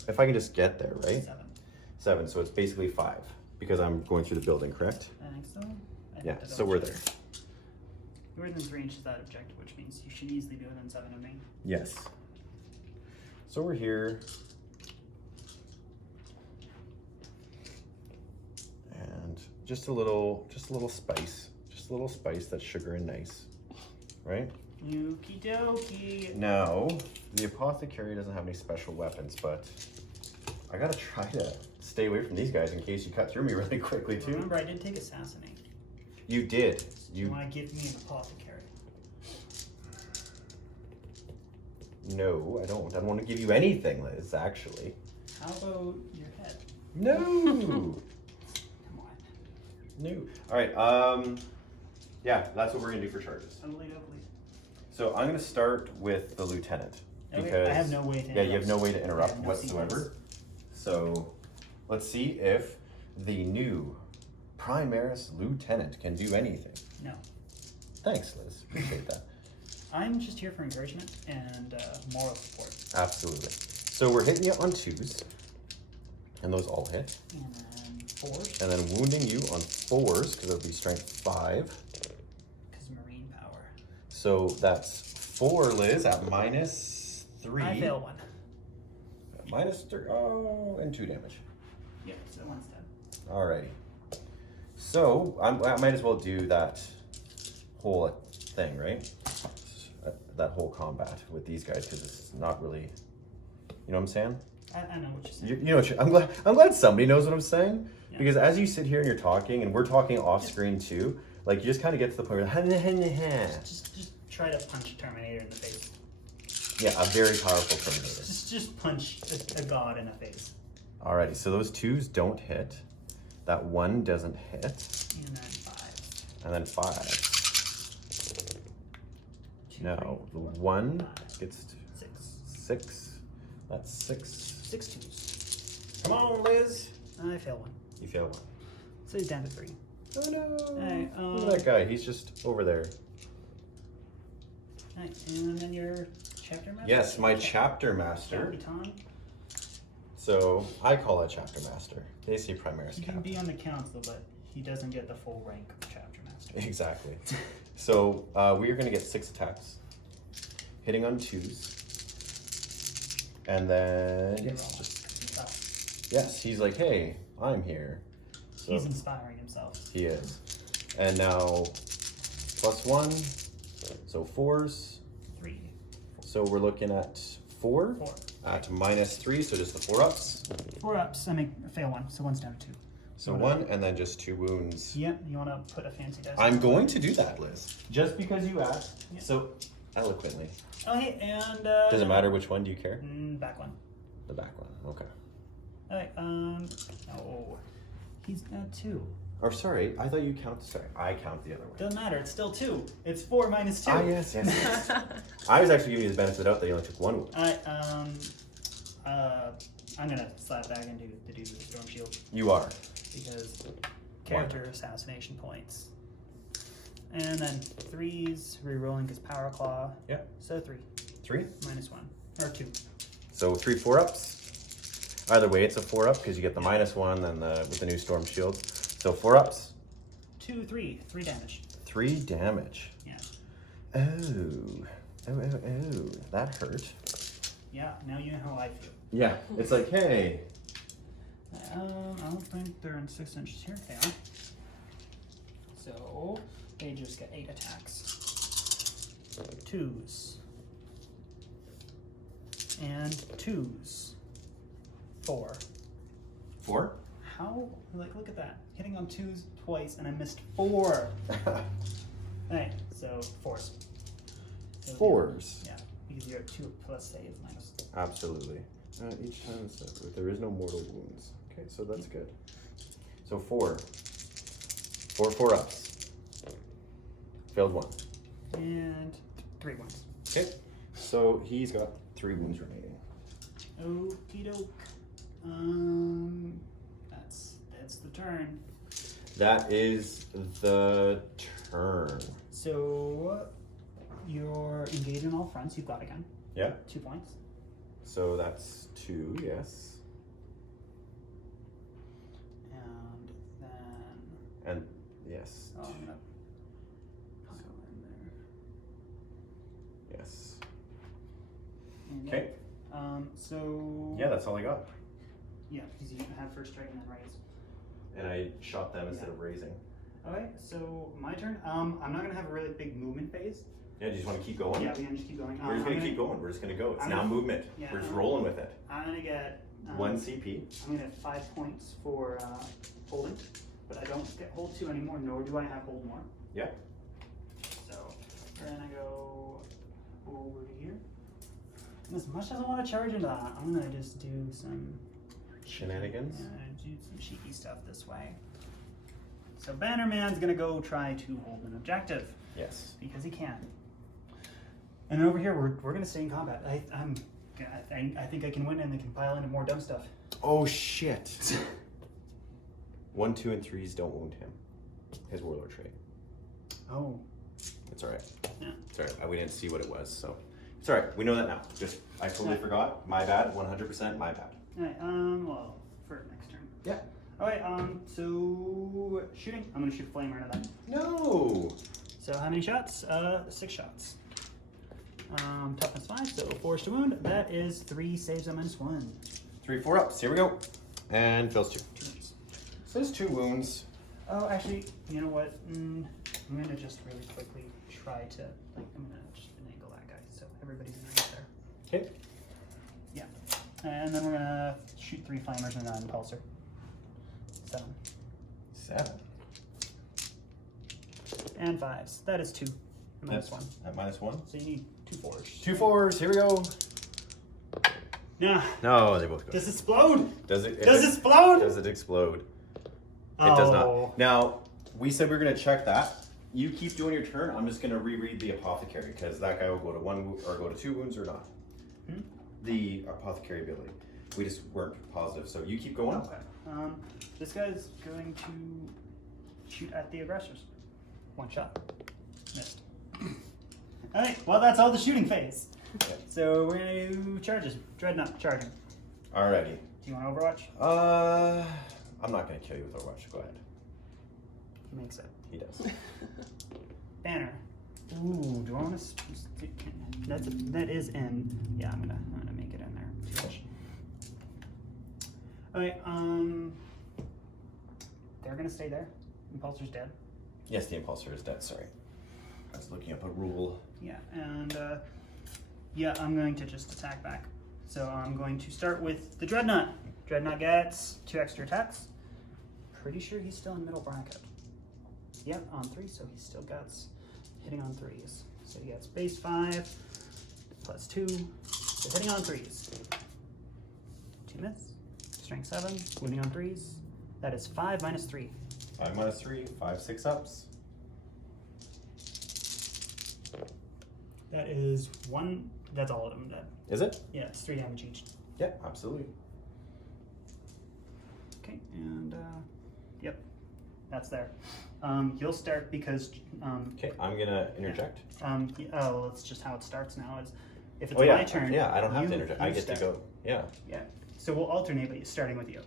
if I can just get there, right? 7. 7, so it's basically 5. Because I'm going through the building, correct? I think so. Yeah, so we're there. You're within 3 inches of that objective, which means you should easily be within 7 of me. Yes. So we're here. And just a little spice. Just a little spice that's sugar and nice. Right? Okie dokie. Now, the apothecary doesn't have any special weapons, but I gotta try to stay away from these guys in case you cut through me really quickly too. Remember, I did take assassinate. You did. You want to give me an apothecary? No, I don't. I don't want to give you anything, Liz, actually. How about your head? No! Come on. No. Alright, yeah, that's what we're gonna do for charges. Ugly. So I'm gonna start with the lieutenant. Okay, Because I have no way to yeah, you have no way to interrupt no whatsoever. sequence. So let's see if the new Primaris Lieutenant can do anything. No. Thanks, Liz. Appreciate that. I'm just here for encouragement and moral support. Absolutely. So we're hitting you on 2s, and those all hit. And then 4s. And then wounding you on 4s, because it'll be strength 5. Because marine power. So that's 4, Liz, at -3. I fail 1. -3. Oh, and 2 damage. Yep, so 1's dead. Alrighty. So I might as well do that whole thing, right? That whole combat with these guys, because it's not really, you know what I'm saying? I know what you're saying. You know what I'm glad somebody knows what I'm saying, Yeah. because as you sit here and you're talking, and we're talking off screen too, like you just kind of get to the point where Just try to punch a Terminator in the face. yeah, a very powerful Terminator. Just punch a god in the face. Alrighty, so those 2s don't hit. That 1 doesn't hit. And then 5. And then 5. 2, No, 3, the 4, 1 5, gets 6. 6. That's 6. 6 2s. Come on, Liz. I fail 1. You fail 1. So he's down to 3. Oh no. Alright, Look at that guy. He's just over there. Alright, and then your chapter master? Yes, my chapter master. Capitan. So I call it chapter master. They say Primaris He can captain. be on the council, but he doesn't get the full rank of chapter master. Exactly. So we are going to get 6 attacks, hitting on 2s, and then yes, he's like, hey, I'm here. So He's inspiring himself. he is, and now +1, so 4s. 3. So we're looking at 4 4. at -3, so just the 4-ups. 4 ups. I fail 1, so 1's down to 2. So 1 and then just 2 wounds. Yep, you want to put a fancy dice? I'm going to do that, Liz. Just because you asked. Yeah. So eloquently. Oh, hey, and Does it matter which one? Do you care? Back 1. The back one. Okay. Alright, oh. He's got 2. Or sorry, I thought you count. Sorry, I count the other way. Doesn't matter, it's still 2. It's 4 minus 2. Ah, yes. I was actually giving you the benefit of the doubt that you only took 1 wound. I'm gonna slap back into the dude with the storm shield. You are. Because character assassination points. And then 3s, rerolling because power claw. Yeah. So 3. 3? Minus 1. Or 2. So 3 4-ups. Either way, it's a 4-up because you get the -1 and with the new storm shield. So 4-ups. 2, 3. 3 damage. 3 damage. Yeah. Oh. Oh. That hurt. Yeah, now you know how I feel. Yeah. It's like, hey. I don't think they're in 6 inches here. They are. So they just get 8 attacks. 2s. And 2s. 4. 4? How? Like, look at that. Hitting on 2s twice, and I missed 4. Alright, so 4s. So 4s. Yeah, because you're at 2 plus save minus. Absolutely. Each time it's separate. There is no mortal wounds. Okay, so that's good. So 4. 4 4-ups. Failed 1. And 3 ones. Okay. So he's got 3 wounds remaining. Okie doke. That's the turn. That is the turn. So you're engaged on all fronts. You've got a gun. Yeah. 2 points. So that's 2, yes. And then And yes. I'm gonna Okay. So. Yeah, that's all I got. Yeah, because you have first strike and then raise. And I shot them instead of raising. Okay, so my turn. I'm not gonna have a really big movement phase. Yeah, do you just want to keep going? Yeah, we're gonna just keep going. We're just gonna keep going. We're just gonna go. It's I'm now gonna- movement. Yeah, We're just rolling with it. I'm gonna get 1 CP. I'm gonna get 5 points for holding, but I don't get hold 2 anymore, nor do I have hold more. Yeah. So we're gonna go over to here. And as much as I want to charge into that, I'm gonna just do some Shenanigans. Yeah, do some cheeky stuff this way. So Bannerman's gonna go try to hold an objective. Yes. Because he can. And then over here, we're gonna stay in combat. I think I can win, and they can pile into more dumb stuff. Oh shit. 1, 2, and 3s don't wound him. His warlord trait. Oh. It's all right. Yeah. It's all right. We didn't see what it was, so it's all right. We know that now. Just I totally forgot. My bad. 100% my bad. All right. Well, for next turn. Yeah. All right. So shooting. I'm gonna shoot a flamer into that. No. So how many shots? 6 shots. Toughness 5, so 4 to wound. That is 3 saves and -1. 3, 4 ups. Here we go. And fails 2. So there's 2 wounds. Oh, actually, you know what? I'm gonna just really quickly try to I'm gonna just finagle that guy so everybody's right there. Okay. Yeah. And then we're gonna shoot 3 flamers and an impulsor. 7. 7. And 5s. That is 2. -1. At -1. So you need 2 4s. 2 4s. Here we go. Nah. No, they both go. Does it explode? Does it? Does it explode? Does it explode? Oh. It does not. Now, we said we were going to check that. You keep doing your turn. I'm just going to reread the apothecary because that guy will go to 1 or go to 2 wounds or not. The apothecary ability. We just weren't positive. So you keep going. Okay. This guy's going to shoot at the aggressors. 1 shot. Missed. Alright, well that's all the shooting phase. Okay. So we're gonna do charges. Dreadnought charging. Alrighty. Do you want Overwatch? I'm not going to kill you with Overwatch. Go ahead. He makes it. He does. Banner. Ooh, do I want to? That is in. Yeah, I'm gonna make it in there. Alright. They're gonna stay there. Impulsor's dead. Yes, the impulsor is dead. Sorry. I was looking up a rule. Yeah, and yeah, I'm going to just attack back. So I'm going to start with the Dreadnought. Dreadnought gets 2 extra attacks. Pretty sure he's still in middle bracket. Yep, on 3, so he still gets hitting on 3s. So he gets base 5 plus 2. So hitting on 3s. 2 miss. Strength 7. Wounding on 3s. That is 5 minus 3. 5 minus 3. 5 6 ups. That is 1. That's all of them dead. Is it? Yeah, it's 3 damage each. Yeah, absolutely. Okay, and yep, that's there. You'll start because Okay, I'm gonna interject. well, that's just how it starts now. Is if it's Oh yeah, my turn, yeah. I don't have you- to interject. you I get start. to go. Yeah, Yeah. So we'll alternate, but starting with you.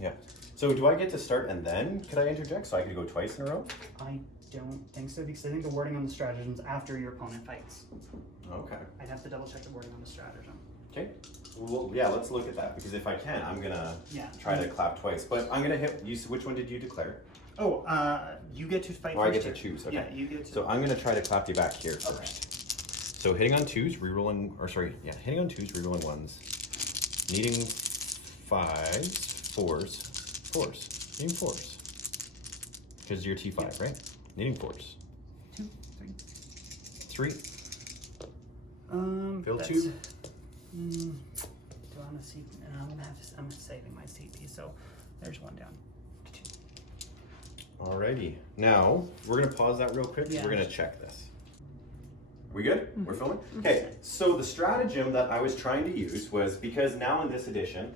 yeah. So do I get to start and then could I interject? So I could go twice in a row? I don't think so because I think the wording on the stratagem's after your opponent fights. Okay. I'd have to double check the wording on the stratagem. Okay. Well, yeah. Let's look at that because if I can, I'm gonna Yeah. try to clap twice. But I'm gonna hit. You. Which one did you declare? Oh, you get to fight Oh, I first. get to here. choose. Okay. Yeah, you get to. So I'm gonna try to clap you back here first. So hitting on 2s, rerolling, or sorry, yeah, hitting on 2s, rerolling 1s, needing 5s, 4s, needing 4s. Because you're T5, right? Needing 4s. 2, 3. 3. Fill that's- 2. Do I want to see? I'm gonna have to. I'm saving my CP. So there's 1 down. Alrighty. Now, we're gonna pause that real quick. Yeah. We're gonna check this. We good? We're filming? Okay, so the stratagem that I was trying to use was because now in this edition,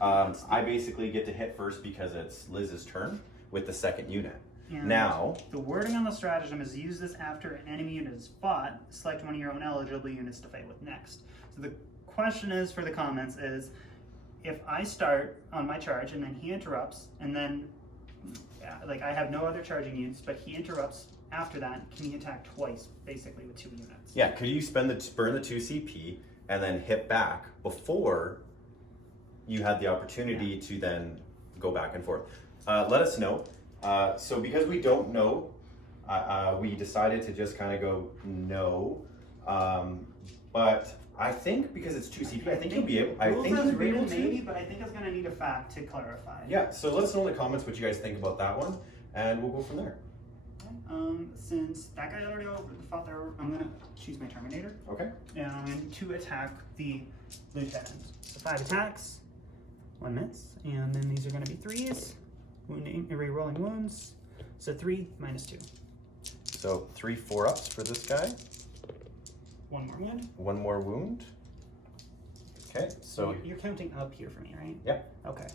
I basically get to hit first because it's Liz's turn with the 2nd unit. And Now, the wording on the stratagem is use this after an enemy unit is fought. Select one of your own eligible units to fight with next. So the question is for the comments is, if I start on my charge and then he interrupts, and then like I have no other charging units, but he interrupts after that, can he attack twice, basically with 2 units? yeah, could you burn the 2 CP, and then hit back before you had the opportunity to then go back and forth. Let us know. So because we don't know, we decided to just kind of go no. But I think because it's 2 CP, I think you'll be able. I think you'll be able to. Maybe, but I think it's going to need a fact to clarify. Yeah. So let us know in the comments what you guys think about that one, and we'll go from there. Since that guy already fought there, I'm going to choose my Terminator. Okay. And I'm going to attack the Lieutenant. So 5 attacks, 1 miss, and then these are going to be 3s, wounding, re-rolling wounds. So 3 minus 2. So 3 4-ups for this guy. 1 more wound. 1 more wound. Okay. So you're counting up here for me, right? Yep. Okay.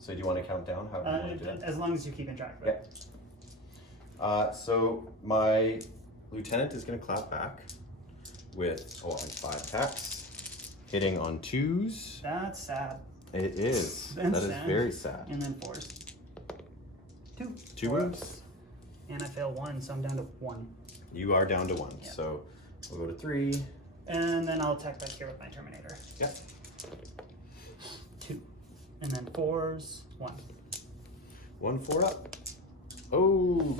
So do you want to count down? How do you want to do that? As long as you're keeping track of it. Yeah. So my lieutenant is going to clap back with 5 attacks, hitting on 2s. That's sad. It is. That's that is sad. very sad. And then 4s. 2. 2 wounds. And I fail 1, so I'm down to 1. You are down to 1. Yep. So we'll go to 3. And then I'll attack back here with my Terminator. Yep. 2. And then 4s, 1. 1 4-up. Oh.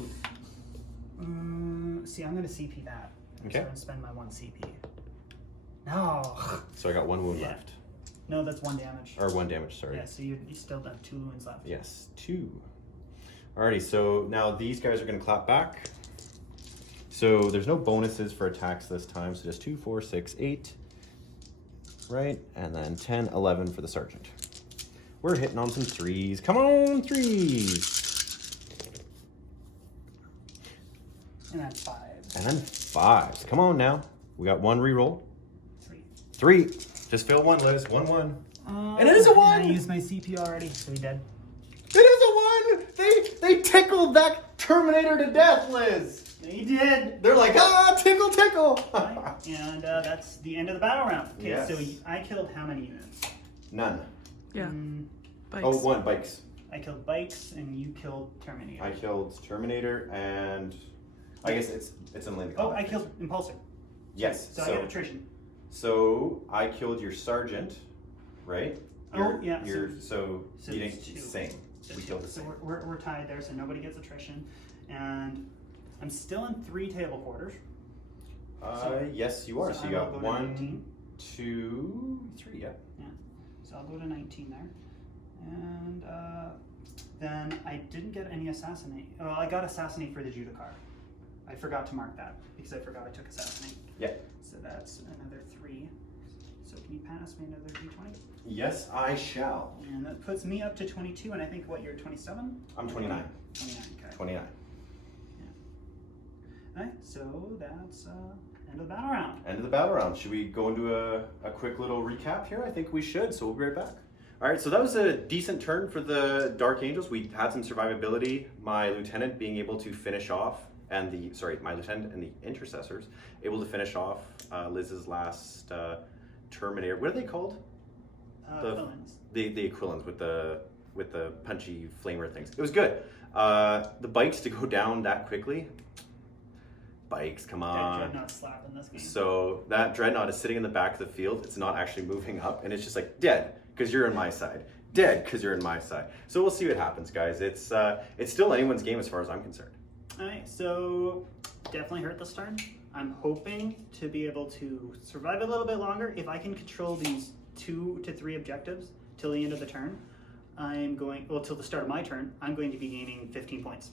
See, I'm going to CP that. Okay. So I'm going to spend my 1 CP. No. So I got 1 wound left. No, that's 1 damage. Or 1 damage, sorry. Yeah, so you still have 2 wounds left. Yes, 2. Alrighty, so now these guys are going to clap back. So there's no bonuses for attacks this time, so just 2, 4, 6, 8. Right, and then 10, 11 for the sergeant. We're hitting on some 3s. Come on, 3s. And then 5. And then 5s. Come on now. We got 1 reroll. 3. 3. Just fail 1, Liz. 1, 1. And it is a 1! I used my CP already, so he dead. It is a 1! They tickled that Terminator to death, Liz. They did. They're like, tickle, tickle. Right. And that's the end of the battle round. Okay, Yes. so I killed how many units? None. Yeah. Bikes. Oh, 1, bikes. I killed bikes, and you killed Terminator. I killed Terminator, and I guess it's in the Oh, I killed Impulsor. Yes. So I get attrition. So I killed your sergeant, right? Oh, yeah, So so you it's didn't 2. same. We killed the So same. we're tied there, so nobody gets attrition. And I'm still in 3 table quarters. Yes, you are. So you I will got go to 1, 19. 2, 3. Yeah. Yeah. So I'll go to 19 there. And then I didn't get any assassinate. Well, I got assassinate for the Judicar. I forgot to mark that because I forgot I took assassinate. Yeah. So that's another 3. So can you pass me another d20? Yes, I shall. And that puts me up to 22. And I think what, you're 27? I'm 29. 29. Okay. 29. All right. So that's end of the battle round. End of the battle round. Should we go into a quick little recap here? I think we should, so we'll be right back. All right, so that was a decent turn for the Dark Angels. We had some survivability. My lieutenant being able to finish off, my lieutenant and the intercessors able to finish off Liz's last Terminator. What are they called? Villains. The Aquilans with the punchy flamer things. It was good. The bikes to go down that quickly. Bikes, come on. That Dreadnought slap in this game. So that Dreadnought is sitting in the back of the field. It's not actually moving up, and it's just like dead because you're in my side. Dead because you're in my side. So we'll see what happens, guys. It's still anyone's game as far as I'm concerned. All right, so definitely hurt this turn. I'm hoping to be able to survive a little bit longer. If I can control these 2 to 3 objectives till the end of the turn, till the start of my turn, I'm going to be gaining 15 points.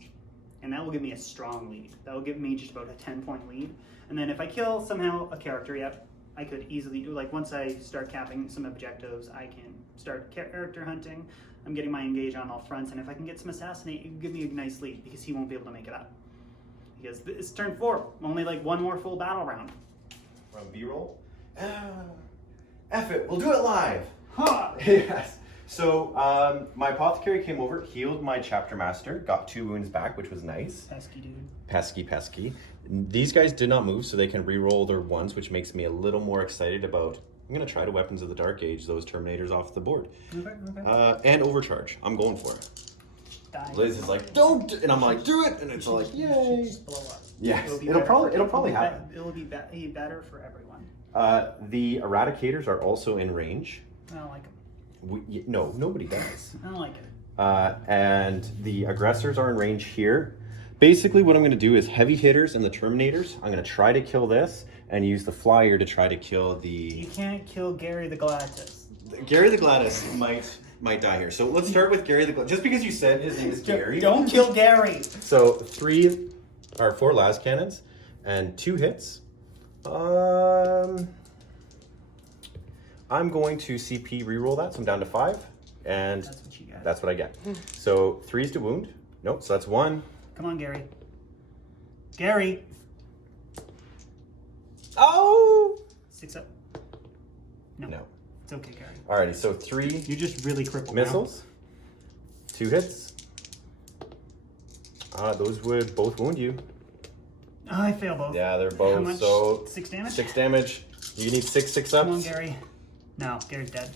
And that will give me a strong lead. That will give me just about a 10-point lead. And then if I kill somehow a character, I could easily do, like once I start capping some objectives, I can start character hunting. I'm getting my engage on all fronts, and if I can get some assassinate, it will give me a nice lead because he won't be able to make it up. Because it's turn 4, only like 1 more full battle round. From B-roll. F it, we'll do it live. Ha! Yes. So my apothecary came over, healed my chapter master, got 2 wounds back, which was nice. Pesky dude. Pesky. These guys did not move, so they can re-roll their 1s, which makes me a little more excited about. I'm gonna try to Weapons of the Dark Age those Terminators off the board. Okay. And overcharge. I'm going for it. Die. Liz is like, don't, and I'm like, do it, and it's like, yay. Just blow up. Yes, It'll it'll probably happen. It'll be better for everyone. The Eradicators are also in range. I don't like them. No, nobody does. I don't like it. And the Aggressors are in range here. Basically, what I'm going to do is heavy hitters and the Terminators. I'm going to try to kill this and use the Flyer to try to kill the... You can't kill Gary the Galactus. Gary the Galactus might die here. So let's start with Gary the Galactus. Just because you said his name is Gary. Don't kill Gary. So 4 las cannons and 2 hits. I'm going to CP reroll that, so I'm down to 5, and That's what you got. that's what I get. So 3s to wound. Nope, so that's 1. Come on, Gary. Gary. Oh! 6 up. No. It's okay, Gary. Alrighty, so 3 You're just really crippled missiles, 2 hits. Those would both wound you. now. I fail both. Yeah, they're How both, much? so 6 damage? 6 damage. You need 6 ups. Come on, Gary. No, Gary's dead.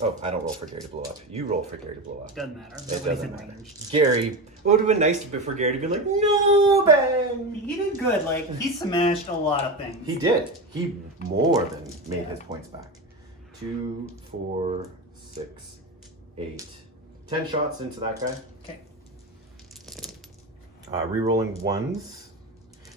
Oh, I don't roll for Gary to blow up. You roll for Gary to blow up. Doesn't matter. It Nobody's doesn't in matter. range. Gary, it would have been nice for Gary to be like, no, Ben. He did good. Like, he smashed a lot of things. He did. He more than made his points back. 2, 4, 6, 8. 10 shots into that guy. Okay. Rerolling 1s.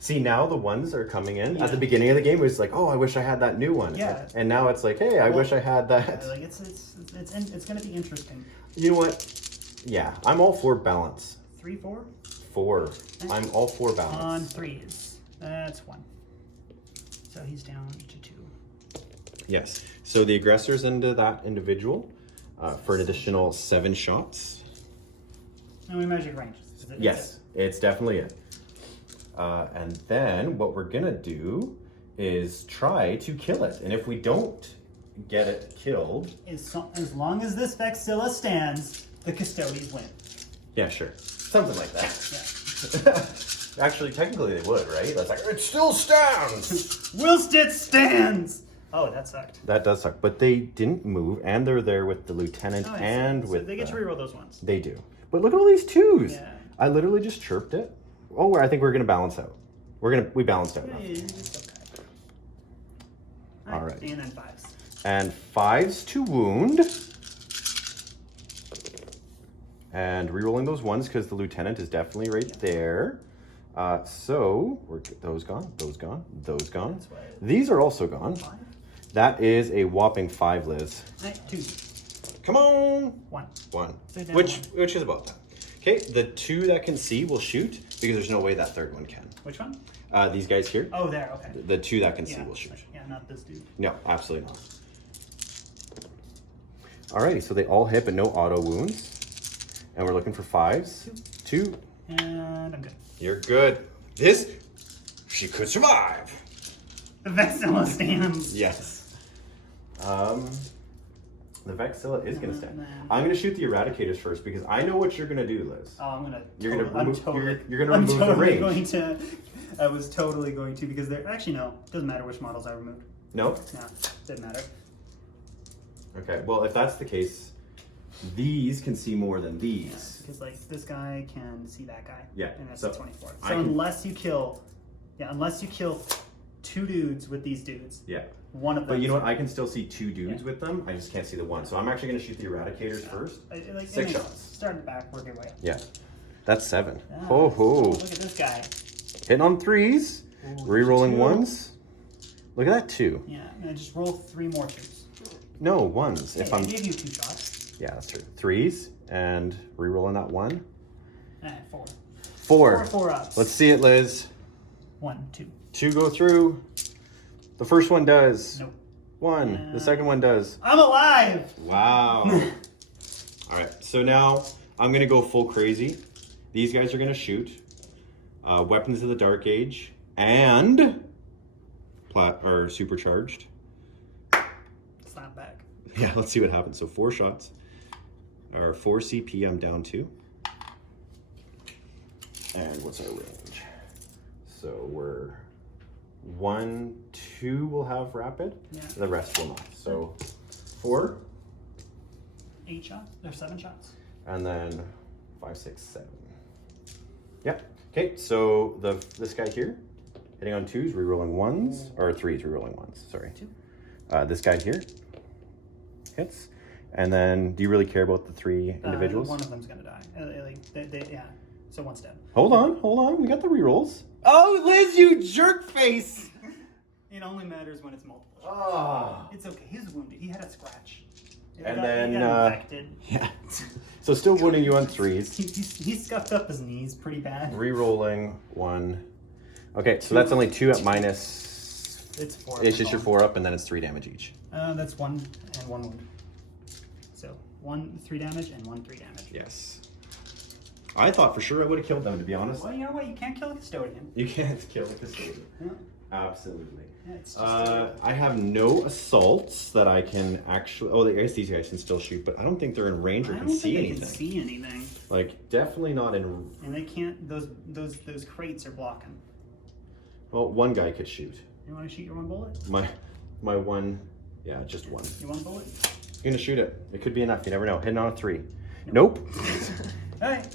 See, now the 1s are coming in. Yeah. At the beginning of the game, it was like, oh, I wish I had that new one. Yeah. And now it's like, hey, I wish I had that. Like, it's going to be interesting. You know what? Yeah, I'm all for balance. 3, 4? 4. I'm all for balance. On 3s. That's 1. So he's down to 2. Yes. So the Aggressors into that individual for an additional 7 shots. And we measured range. Yes, it's definitely it. And then what we're gonna do is try to kill it. And if we don't get it killed... As long as this Vexilla stands, the Custodes win. Yeah, sure. Something like that. Yeah. Actually, technically they would, right? That's like, it still stands! Whilst it stands! Oh, that sucked. That does suck. But they didn't move, and they're there with the Lieutenant Oh, and so with... they get to reroll those ones. They do. But look at all these 2s. Yeah. I literally just chirped it. Oh, I think we're gonna balance out. We balanced out. Yeah, enough. it's okay. All right. And then 5s. And 5s to wound. And rerolling those 1s because the Lieutenant is definitely right there. So we're those gone, those gone, those gone. That's why- These are also gone. 5? That is a whopping 5, Liz. 2. Come on. 1. 1. So down Which 1. is about that. Okay, the 2 that can see will shoot because there's no way that 3rd one can. Which one? These guys here. Oh, there, okay. The 2 that can see Yeah. will shoot. Yeah, not this dude. No, absolutely not. Alrighty, so they all hit, but no auto wounds. And we're looking for 5s. 2. And I'm good. You're good. She could survive. The Vexilla stands. Yes. The Vexilla is going to stand. Nah. I'm going to shoot the Eradicators first because I know what you're going to do, Liz. Oh, I'm gonna. You're gonna I'm remove- totally. you're gonna I'm remove the totally range. going to. I was totally going to because they're actually no. Doesn't matter which models I removed. No? No, didn't matter. Okay, well, if that's the case, these can see more than these. Because like this guy can see that guy. Yeah, And that's so a 24. I So can- unless you kill 2 dudes with these dudes, Yeah. one of them. But you know is- what? I can still see 2 dudes with them. I just can't see the one. So I'm actually going to shoot the Eradicators first. Like, 6 shots. Starting back, work your way up. Yeah. That's 7. Ah, Ho ho. Look at this guy. Hitting on 3s. Ooh, Rerolling 2. 1s. Look at that 2. Yeah, and I just roll 3 more 2s. No, 1s. Hey, If I I'm... gave you 2 shots. Yeah, that's true. 3s and rerolling that 1. 4. 4. 4 ups. Let's see it, Liz. 1, 2. 2 go through. The first one does. Nope. 1. The second one does. I'm alive! Wow. All right, so now I'm going to go full crazy. These guys are going to shoot. Weapons of the Dark Age and supercharged. Slap back. Yeah, let's see what happens. So 4 shots. Or 4 CP I'm down to. And what's our range? So we're 1, 2 will have rapid. Yeah. The rest will not. So 4. 8 shots? There's 7 shots. And then 5, 6, 7. Yep. Okay, so this guy here Hitting on 2s, rerolling 1s, or 3s, rerolling 1s, sorry. 2. This guy here hits. And then, do you really care about the 3 individuals? One of them's gonna die. Yeah, so one's dead. Hold on, we got the rerolls. Oh, Liz, you jerk face! It only matters when it's multiple. Oh. It's okay, he's wounded. He had a scratch. He And got then, infected. yeah. So still wounding you on 3s. He scuffed up his knees pretty bad. Rerolling 1. Okay, so that's only 2 at minus. It's 4. It's just your 4 up, and then it's 3 damage each. That's 1 and 1 wound. So 1 3 damage and 1 3 damage. Yes. I thought for sure I would have killed them, to be honest. Well, you know what? You can't kill a custodian. You can't kill a custodian. Yeah. Absolutely. Yeah, it's just I have no assaults that I can actually. Oh, I guess these guys can still shoot, but I don't think they're in range or can see anything. Can see anything. Like, definitely not in. And they can't. Those crates are blocking. Well, one guy could shoot. You want to shoot your 1 bullet? My one. Yeah, just 1. You 1 bullet? You're gonna shoot it. It could be enough. You never know. Hitting on a 3. Nope. All right.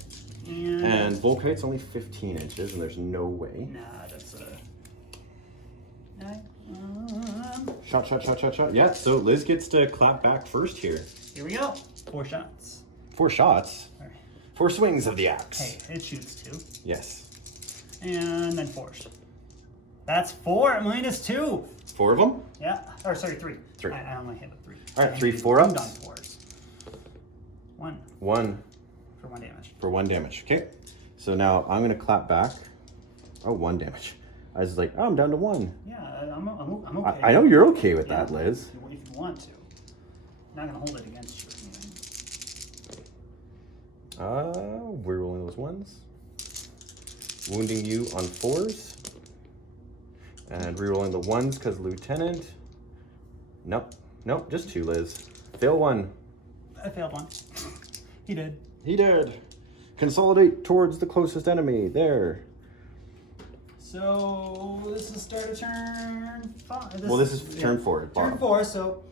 And Volkite's only 15 inches, and there's no way. Nah, that's a. Shot. Yeah, so Liz gets to clap back first here. Here we go. 4 shots. 4 shots. All right. 4 swings of the axe. Hey, it shoots 2. Yes. And then 4s. That's 4 minus 2. 4 of them? Yeah. Or sorry, 3. 3. I only hit with 3. All right, 3 4 ups. On 4s. 1. 1. For 1 damage. For 1 damage. Okay. So now I'm gonna clap back. Oh, 1 damage. I was like, oh, I'm down to 1. Yeah, I'm okay. I know you're okay with that, Liz. If you want to. I'm not gonna hold it against you or anything. We're rolling those 1s. Wounding you on 4s. And rerolling the 1s because Lieutenant. Nope, just 2, Liz. Fail 1. I failed 1. He did. He did. Consolidate towards the closest enemy. There. So this is start of turn 5. This is turn 4. Turn 4. So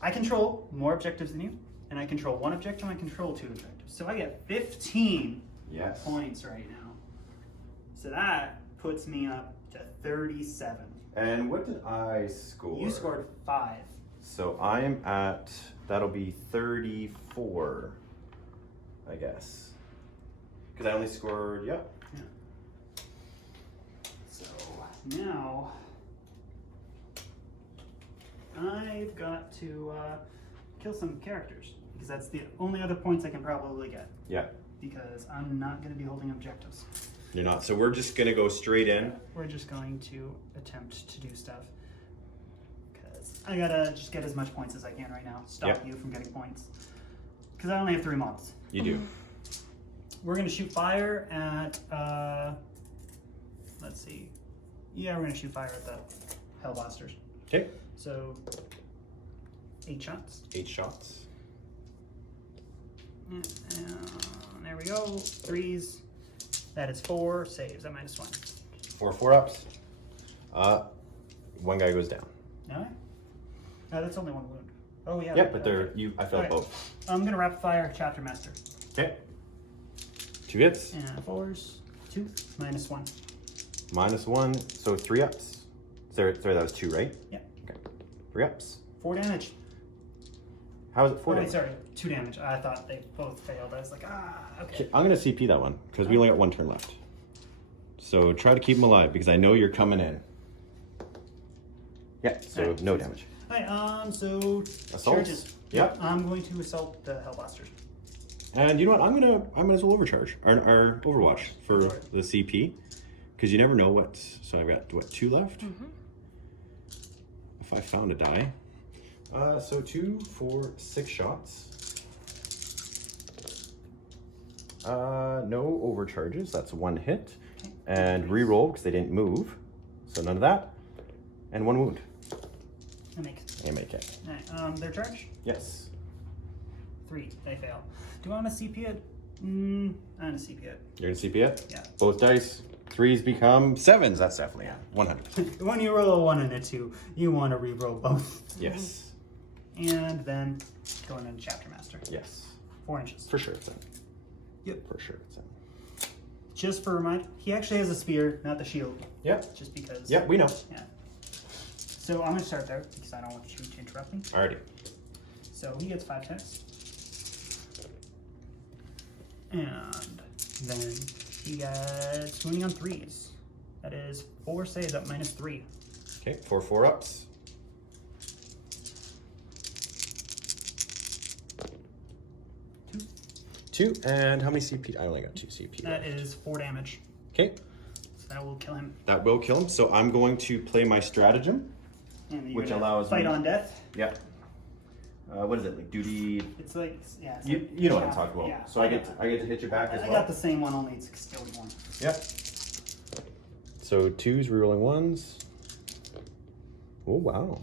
I control more objectives than you, and I control 1 objective. And I control 2 objectives. So I get 15 points right now. So that puts me up to 37. And what did I score? You scored 5. So I'm at, that'll be 34, I guess. Because I only scored, yep. Yeah. So now I've got to kill some characters because that's the only other points I can probably get. Yeah. Because I'm not going to be holding objectives. You're not. So we're just going to go straight in. We're just going to attempt to do stuff. Because I got to just get as much points as I can right now. Stop you from getting points. Because I only have 3 months. You do. We're going to shoot fire at, let's see. Yeah, we're going to shoot fire at the Hellblasters. Okay. So, 8 shots. 8 shots. And there we go. 3s. That is 4 saves at -1. 4 ups. 1 guy goes down. No? No, that's only 1 wound. Oh, yeah. Yeah, but they're, I felt Okay. both. I'm going to rapid fire Chapter Master. Okay. 2 hits. And 4s. 2 -1. -1, so 3 ups. Sorry, that was 2, right? Yeah. Okay. 3 ups. 4 damage. How is it 4 Wait, damage? sorry. 2 damage. I thought they both failed. I was like, okay. I'm going to CP that one, because we only got 1 turn left. So try to keep him alive, because I know you're coming in. Yeah, so Right. no damage. Alright, so Assault? charges. Yep. I'm going to assault the Hellblasters. And you know what? I might as well overcharge our Overwatch for the CP, because you never know what. So I've got what, 2 left. If I found a die, so 2, 4, 6 shots. No overcharges. That's 1 hit, and re-roll because they didn't move, so none of that, and 1 wound. I make. You make it. Alright, their charge? Yes. 3. They fail. Do I want to CP it? I'm going to CP it. You're gonna CP it? Yeah. Both dice. 3s become 7s. That's definitely 100. When you roll a 1 and a 2, you want to re-roll both. Yes. And then going into Chapter Master. Yes. 4 inches. For sure it's in. Yep. For sure it's in. just for a reminder, he actually has a spear, not the shield. Yep. Just because. Yep, we know. Yeah. So I'm going to start there because I don't want you to interrupt me. Alrighty. So he gets 5 attacks. And then he gets wounding on 3s. That is 4 saves at -3. Okay, 4 4-ups. 2. And how many CP? I only got 2 CP. That left. is 4 damage. Okay, So that will kill him. that will kill him. So I'm going to play my stratagem, And which you're gonna allows fight me- on death. Yep. What is it, like duty? It's like, yeah. It's You know what I'm talking about. Yeah. So I get to hit you back as I well. got the same one, only it's a custodian one. Yep. So 2s, rerolling 1s. Oh wow.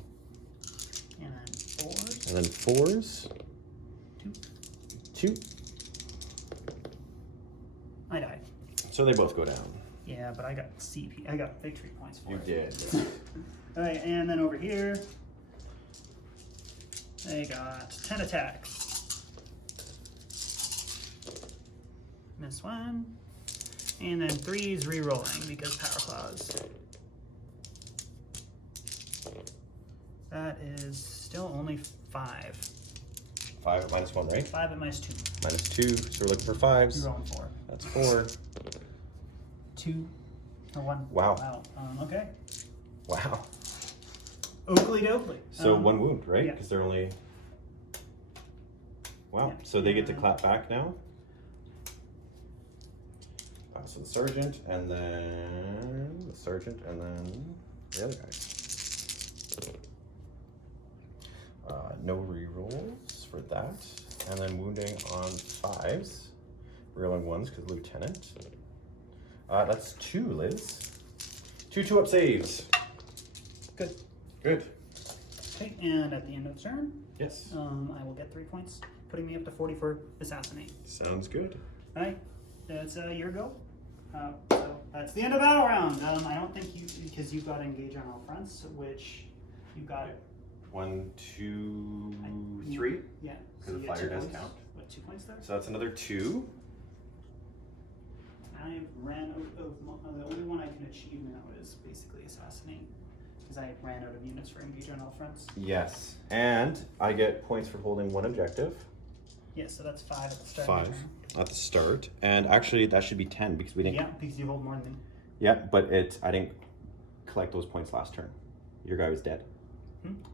And then 4s. And then 4s. 2. I died. So they both go down. Yeah, but I got CP. I got victory points for You it. did. Alright, and then over here, they got 10 attacks. Miss 1. And then 3's re-rolling because Power Claws. That is still only 5. 5 at -1, right? 5 at -2. -2. So we're looking for 5s. Re-rolling 4. That's 4. 2 or 1. Wow. Wow. Okay. Wow. Oakley dokley. So 1 wound, right? yeah. Because they're only. Wow. Yeah. So they get to clap back now. So the sergeant, and then the sergeant, and then the other guys. No rerolls for that, and then wounding on 5s, rerolling 1s because lieutenant. That's 2, Liz. 2 2-up saves. Good. Good. Okay, and at the end of the turn, Yes. I will get 3 points, putting me up to 40 for assassinate. Sounds good. Alright, that's your go. So that's the end of battle round. I don't think you, because you got engaged on all fronts, which you got. 1 2 3. Yeah. Because you the get fire 2 does points. count. What, 2 points there? So that's another 2. I ran out of the only one I can achieve now is basically assassinate, because I ran out of units for engage on all fronts. Yes, and I get points for holding 1 objective. Yeah, so that's 5 at the start. 5 Of the turn. at the start, and actually that should be 10 because we didn't. Yeah, because you hold more than me. Yeah, but I didn't collect those points last turn. Your guy was dead.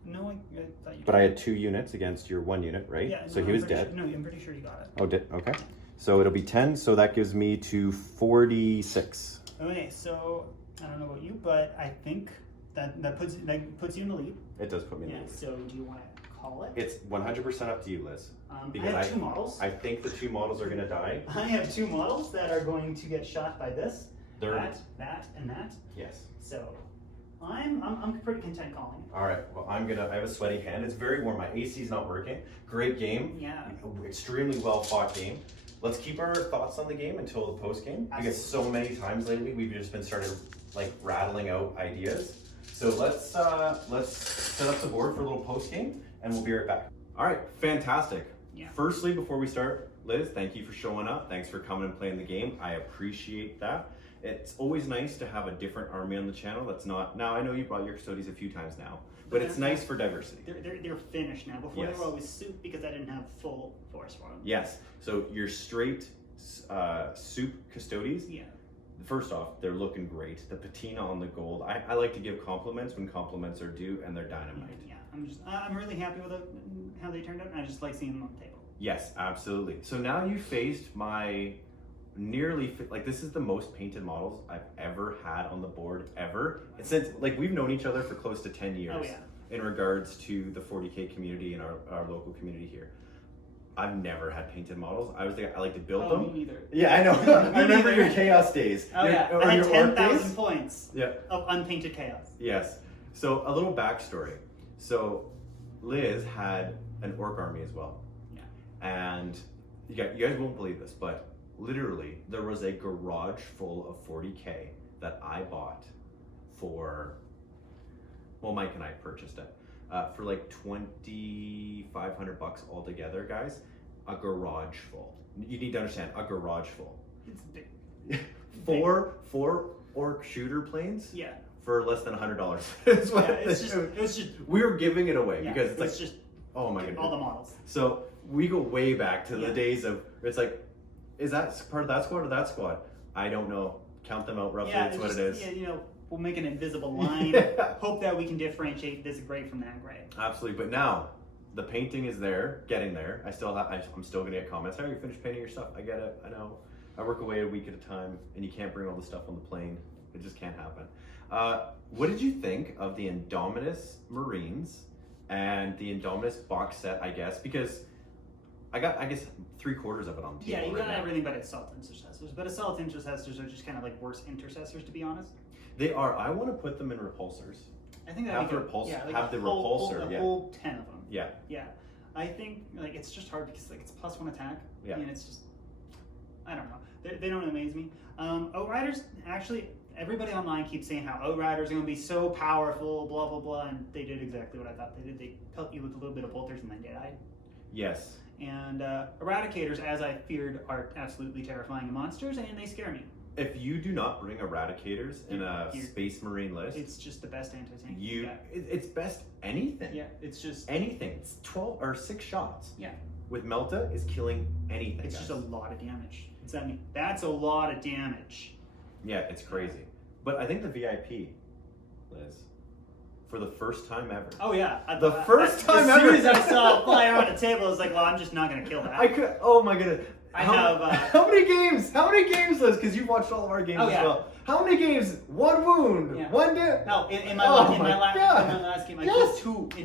No, I thought you. But I had 2 units against your 1 unit, right? Yeah, so no, he was I'm pretty dead. Sure, no, I'm pretty sure you got it. Oh, did okay. So it'll be 10. So that gives me to 46. Okay, so I don't know about you, but I think that puts you in the lead. It does put me in Yeah. the lead. So do you want to call it? It's 100% up to you, Liz. I have 2 models. I think the 2 models are gonna die. I have 2 models that are going to get shot by this, They're that, and that. yes. So I'm pretty content calling it. All right. Well, I have a sweaty hand. It's very warm. My AC's not working. Great game. Yeah. Extremely well fought game. Let's keep our thoughts on the game until the post game because so many times lately we've just been started like rattling out ideas. So let's set up the board for a little post game and we'll be right back. All right. Fantastic. Yeah. Firstly, before we start, Liz, thank you for showing up. Thanks for coming and playing the game. I appreciate that. It's always nice to have a different army on the channel that's not. Now, I know you brought your Custodes a few times now, but it's nice for diversity. They're finished now. Before Yes. they were always soup because I didn't have full force for them. Yes, so your straight soup Custodes, Yeah. first off, they're looking great. The patina on the gold. I like to give compliments when compliments are due, and they're dynamite. Yeah. I'm really happy with how they turned out, and I just like seeing them on the table. Yes, absolutely. So now you faced my this is the most painted models I've ever had on the board ever. Since we've known each other for close to 10 years. Oh, yeah. In regards to the 40K community and our local community here. I've never had painted models. I like to build them. Me neither. Yeah, I know. I remember your chaos days. Oh yeah, Or I had your orc 10,000 days. points Yeah. of unpainted chaos. Yes. So a little backstory. So Liz had an orc army as well. Yeah. And you guys won't believe this, but literally there was a garage full of 40K that I bought for, well, Mike and I purchased it for like $2,500 altogether, guys. A garage full. You need to understand, a garage full. It's big. four orc shooter planes Yeah. for less than $100. It's just we were giving it away yeah, because it's like, just oh my goodness. all the models. So we go way back to the Yeah. days of, it's like, is that part of that squad or that squad? I don't know. Count them out roughly. That's what it is. Yeah, you know, we'll make an invisible line. Yeah. Hope that we can differentiate this gray from that gray. Absolutely. But now the painting is there, getting there. I'm still gonna get comments. How you finished painting your stuff? I get it. I know. I work away a week at a time, and you can't bring all the stuff on the plane. It just can't happen. What did you think of the Indominus Marines and the Indominus box set? I guess because I guess 3/4 of it on the table. Yeah, you right got now. everything but assault intercessors. But assault intercessors are just kind of like worse intercessors, to be honest. They are. I want to put them in repulsors. I think Have that'd be the good. repulsor- Yeah, like have the a whole, repulsor, a yeah. whole 10 of them. Yeah. Yeah, I think like it's just hard because like it's +1 attack. Yeah. And it's just, I don't know. They don't amaze me. Outriders, actually, everybody online keeps saying how Outriders are going to be so powerful, blah blah blah, and they did exactly what I thought they did. They pelt you with a little bit of bolters and then died. Yes. And Eradicators, as I feared, are absolutely terrifying monsters, and they scare me. If you do not bring Eradicators in a You're- Space Marine list, It's just the best anti-tank. it's best anything. Yeah, it's just Anything. It's 12 or 6 shots. yeah. With Melta is killing anything. It's guys. just a lot of damage. What's that mean? That's a lot of damage. Yeah, it's crazy. But I think the VIP, Liz, for the first time ever. Oh yeah, The first time as soon ever. as I saw a flyer on the table, I was like, well, I'm just not gonna kill that. I could. Oh my goodness. I how, have, how many games? How many games, Liz? Because you've watched all of our games Oh, as yeah. well. How many games? 1 wound. Yeah. 1 damage. No, in my, Oh in, my my God. last game, I Yes. killed 2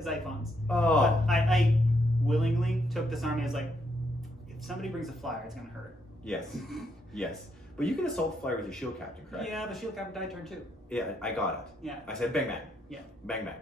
Zyphons. Oh. But I willingly took this army. I was like, if somebody brings a flyer, it's gonna hurt. Yes. Yes. But you can assault flyer with your shield captain, correct? Yeah, but Shield Captain died turn 2. Yeah, I got it. Yeah. I said bang bang. Yeah. Bang bang.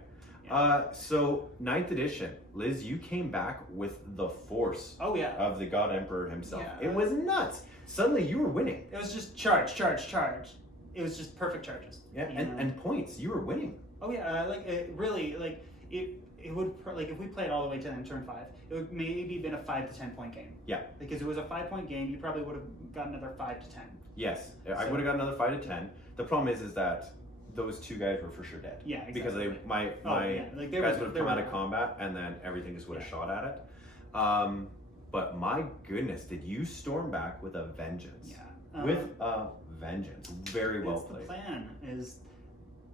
Yeah. So 9th edition, Liz, you came back with the force Oh yeah. of the God Emperor himself. Yeah. It was nuts. Suddenly you were winning. It was just charge, charge, charge. It was just perfect charges. Yeah, You know? and points. You were winning. Oh yeah, like it really, like it would like if we played all the way to then turn 5, it would maybe been a 5 to 10 point game. Yeah. Because it was a 5-point game, you probably would have got another 5 to 10. Yes, I So- would have got another 5 to 10. The problem is that those 2 guys were for sure dead. Yeah, exactly. Because my yeah, like they guys were- would have they come were out of gone. combat and then everything just would have Yeah. shot at it. But my goodness, did you storm back with a vengeance? Yeah. With a vengeance. Very well It's the played. plan is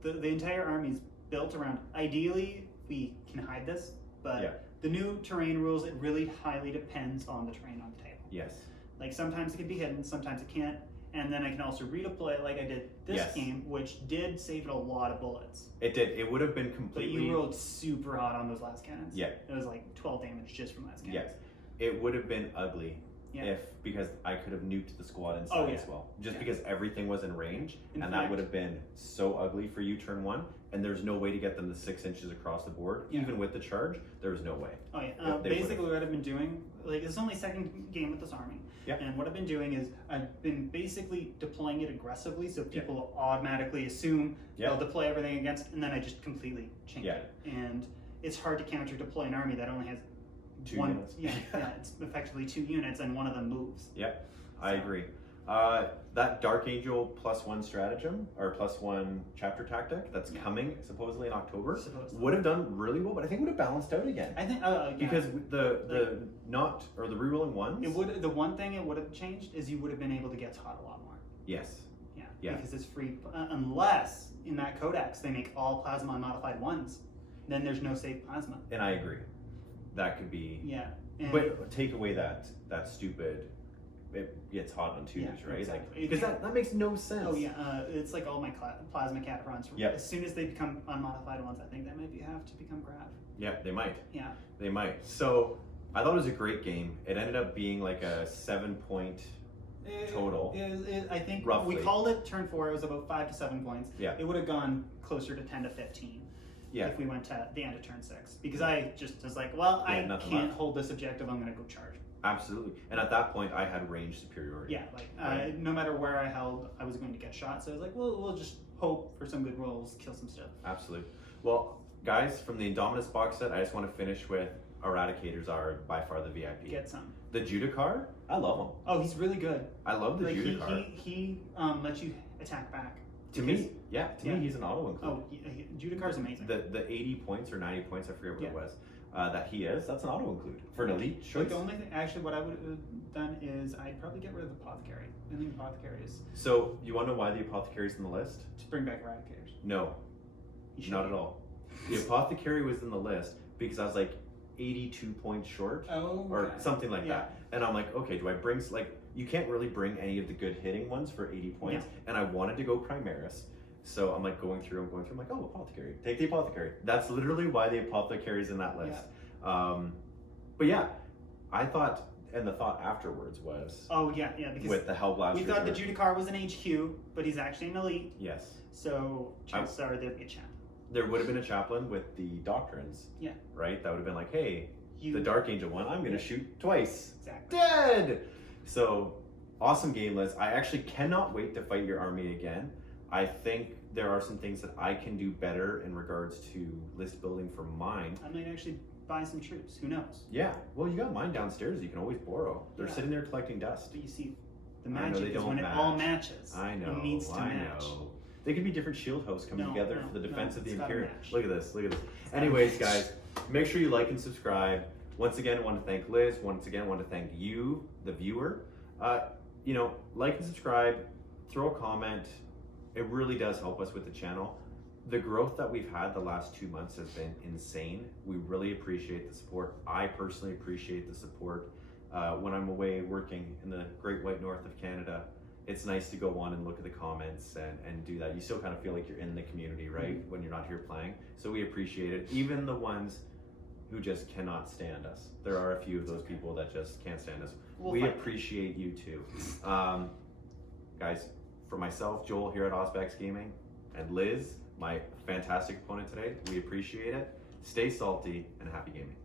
the entire army is built around. Ideally, we can hide this, but Yeah. the new terrain rules, it really highly depends on the terrain on the table. Yes. Like sometimes it can be hidden, sometimes it can't, and then I can also redeploy it like I did this Yes. game, which did save it a lot of bullets. It did. It would have been But completely. you rolled super hot on those last cannons. Yeah. It was like 12 damage just from last cannons. Yes. It would have been ugly Yeah. because I could have nuked the squad inside Oh, yeah. as well. Just Yeah. because everything was in range, In and that fact- would have been so ugly for you turn 1, and there's no way to get them to 6 inches across the board. Yeah. Even with the charge, there was no way. Oh yeah. They Basically, would've. what I've been doing, like it's only second game with this army, Yeah. and what I've been doing is I've been basically deploying it aggressively, so people automatically assume Yeah. they'll deploy everything against, and then I just completely change Yeah. it. And it's hard to counter deploy an army that only has 2 one. units. Yeah, yeah, it's effectively 2 units, and one of them moves. Yep, I So- agree. That Dark Angel +1 stratagem or +1 chapter tactic that's Yeah. coming supposedly in October Supposedly. would have done really well, but I think it would have balanced out again. I think yeah. Because the not or the rerolling ones. It would. The one thing it would have changed is you would have been able to get taught a lot more. Yes. Yeah. Yeah. Because it's free, unless in that codex they make all plasma modified ones, then there's no safe plasma. And I agree. That could be. Yeah. And But take away that stupid. It gets hot on twos, Yeah, right? exactly. Like, because that makes no sense. oh yeah, it's like all my plasma catarons. Yep. As soon as they become unmodified ones, I think that might have to become grav. Yeah, they might. Yeah. They might. So I thought it was a great game. It ended up being like a 7-point total. I think Roughly. we called it turn 4. It was about 5 to 7 points. Yeah. It would have gone closer to 10 to 15. Yeah. If we went to the end of turn 6, because I just was like, well, Yeah, I nothing can't left. hold this objective. I'm going to go charge. Absolutely. And at that point, I had range superiority. Yeah, like Right. no matter where I held, I was going to get shot. So I was like, well, we'll just hope for some good rolls, kill some stuff. Absolutely. Well, guys, from the Indominus box set, I just want to finish with Eradicators are by far the VIP. Get some. The Judicar I love him. Oh, he's really good. I love the Like Judicar. he lets you attack back. To me, he's an auto include. Oh, Judicar's amazing. The 80 points or 90 points, I forget what Yeah. it was, that he is, that's an auto include for an elite choice. Like the only thing, actually, what I would have done is I'd probably get rid of the Apothecary. I think Apothecary is So, you want to know why the Apothecary's in the list? to bring back Eradicators. No, You should. not at all. The Apothecary was in the list because I was like 82 points short Oh, or okay. something like Yeah. that. And I'm like, okay, do I bring, like, you can't really bring any of the good hitting ones for 80 points. And I wanted to go Primaris. So I'm like going through, I'm like, oh, Apothecary. Take the Apothecary. That's literally why the Apothecary's in that list. But yeah, I thought, and the thought afterwards was, Oh, yeah, because with the Hellblasters. we thought the Judicar was an HQ, but he's actually an elite. Yes. So chances are there'd be a champ. There would have been a chaplain with the Doctrines. Yeah. Right? That would have been like, hey, You, the Dark Angel one, I'm going to shoot twice. Exactly. Dead! So, awesome game list. I actually cannot wait to fight your army again. I think there are some things that I can do better in regards to list building for mine. I might actually buy some troops. Who knows? Yeah, well, you got mine downstairs. You can always borrow. They're Yeah. sitting there collecting dust. But you see, the I know magic they is don't when it match. all matches. I know. It needs to I match. know. They could be different shield hosts coming No, together no, for the defense no, of the it's gotta Imperial. match. Look at this. Look at this. gotta Anyways, match. guys, make sure you like and subscribe. Once again, I want to thank Liz. Once again, I want to thank you, the viewer. Like and subscribe. Throw a comment. It really does help us with the channel. The growth that we've had the last 2 months has been insane. We really appreciate the support. I personally appreciate the support. When I'm away working in the Great White North of Canada, it's nice to go on and look at the comments and do that. You still kind of feel like you're in the community, right? When you're not here playing. So we appreciate it. Even the ones who just cannot stand us. There are a few of those people that just can't stand us. We appreciate you too. Guys, for myself, Joel here at Auspex Gaming, and Liz, my fantastic opponent today, we appreciate it. Stay salty and happy gaming.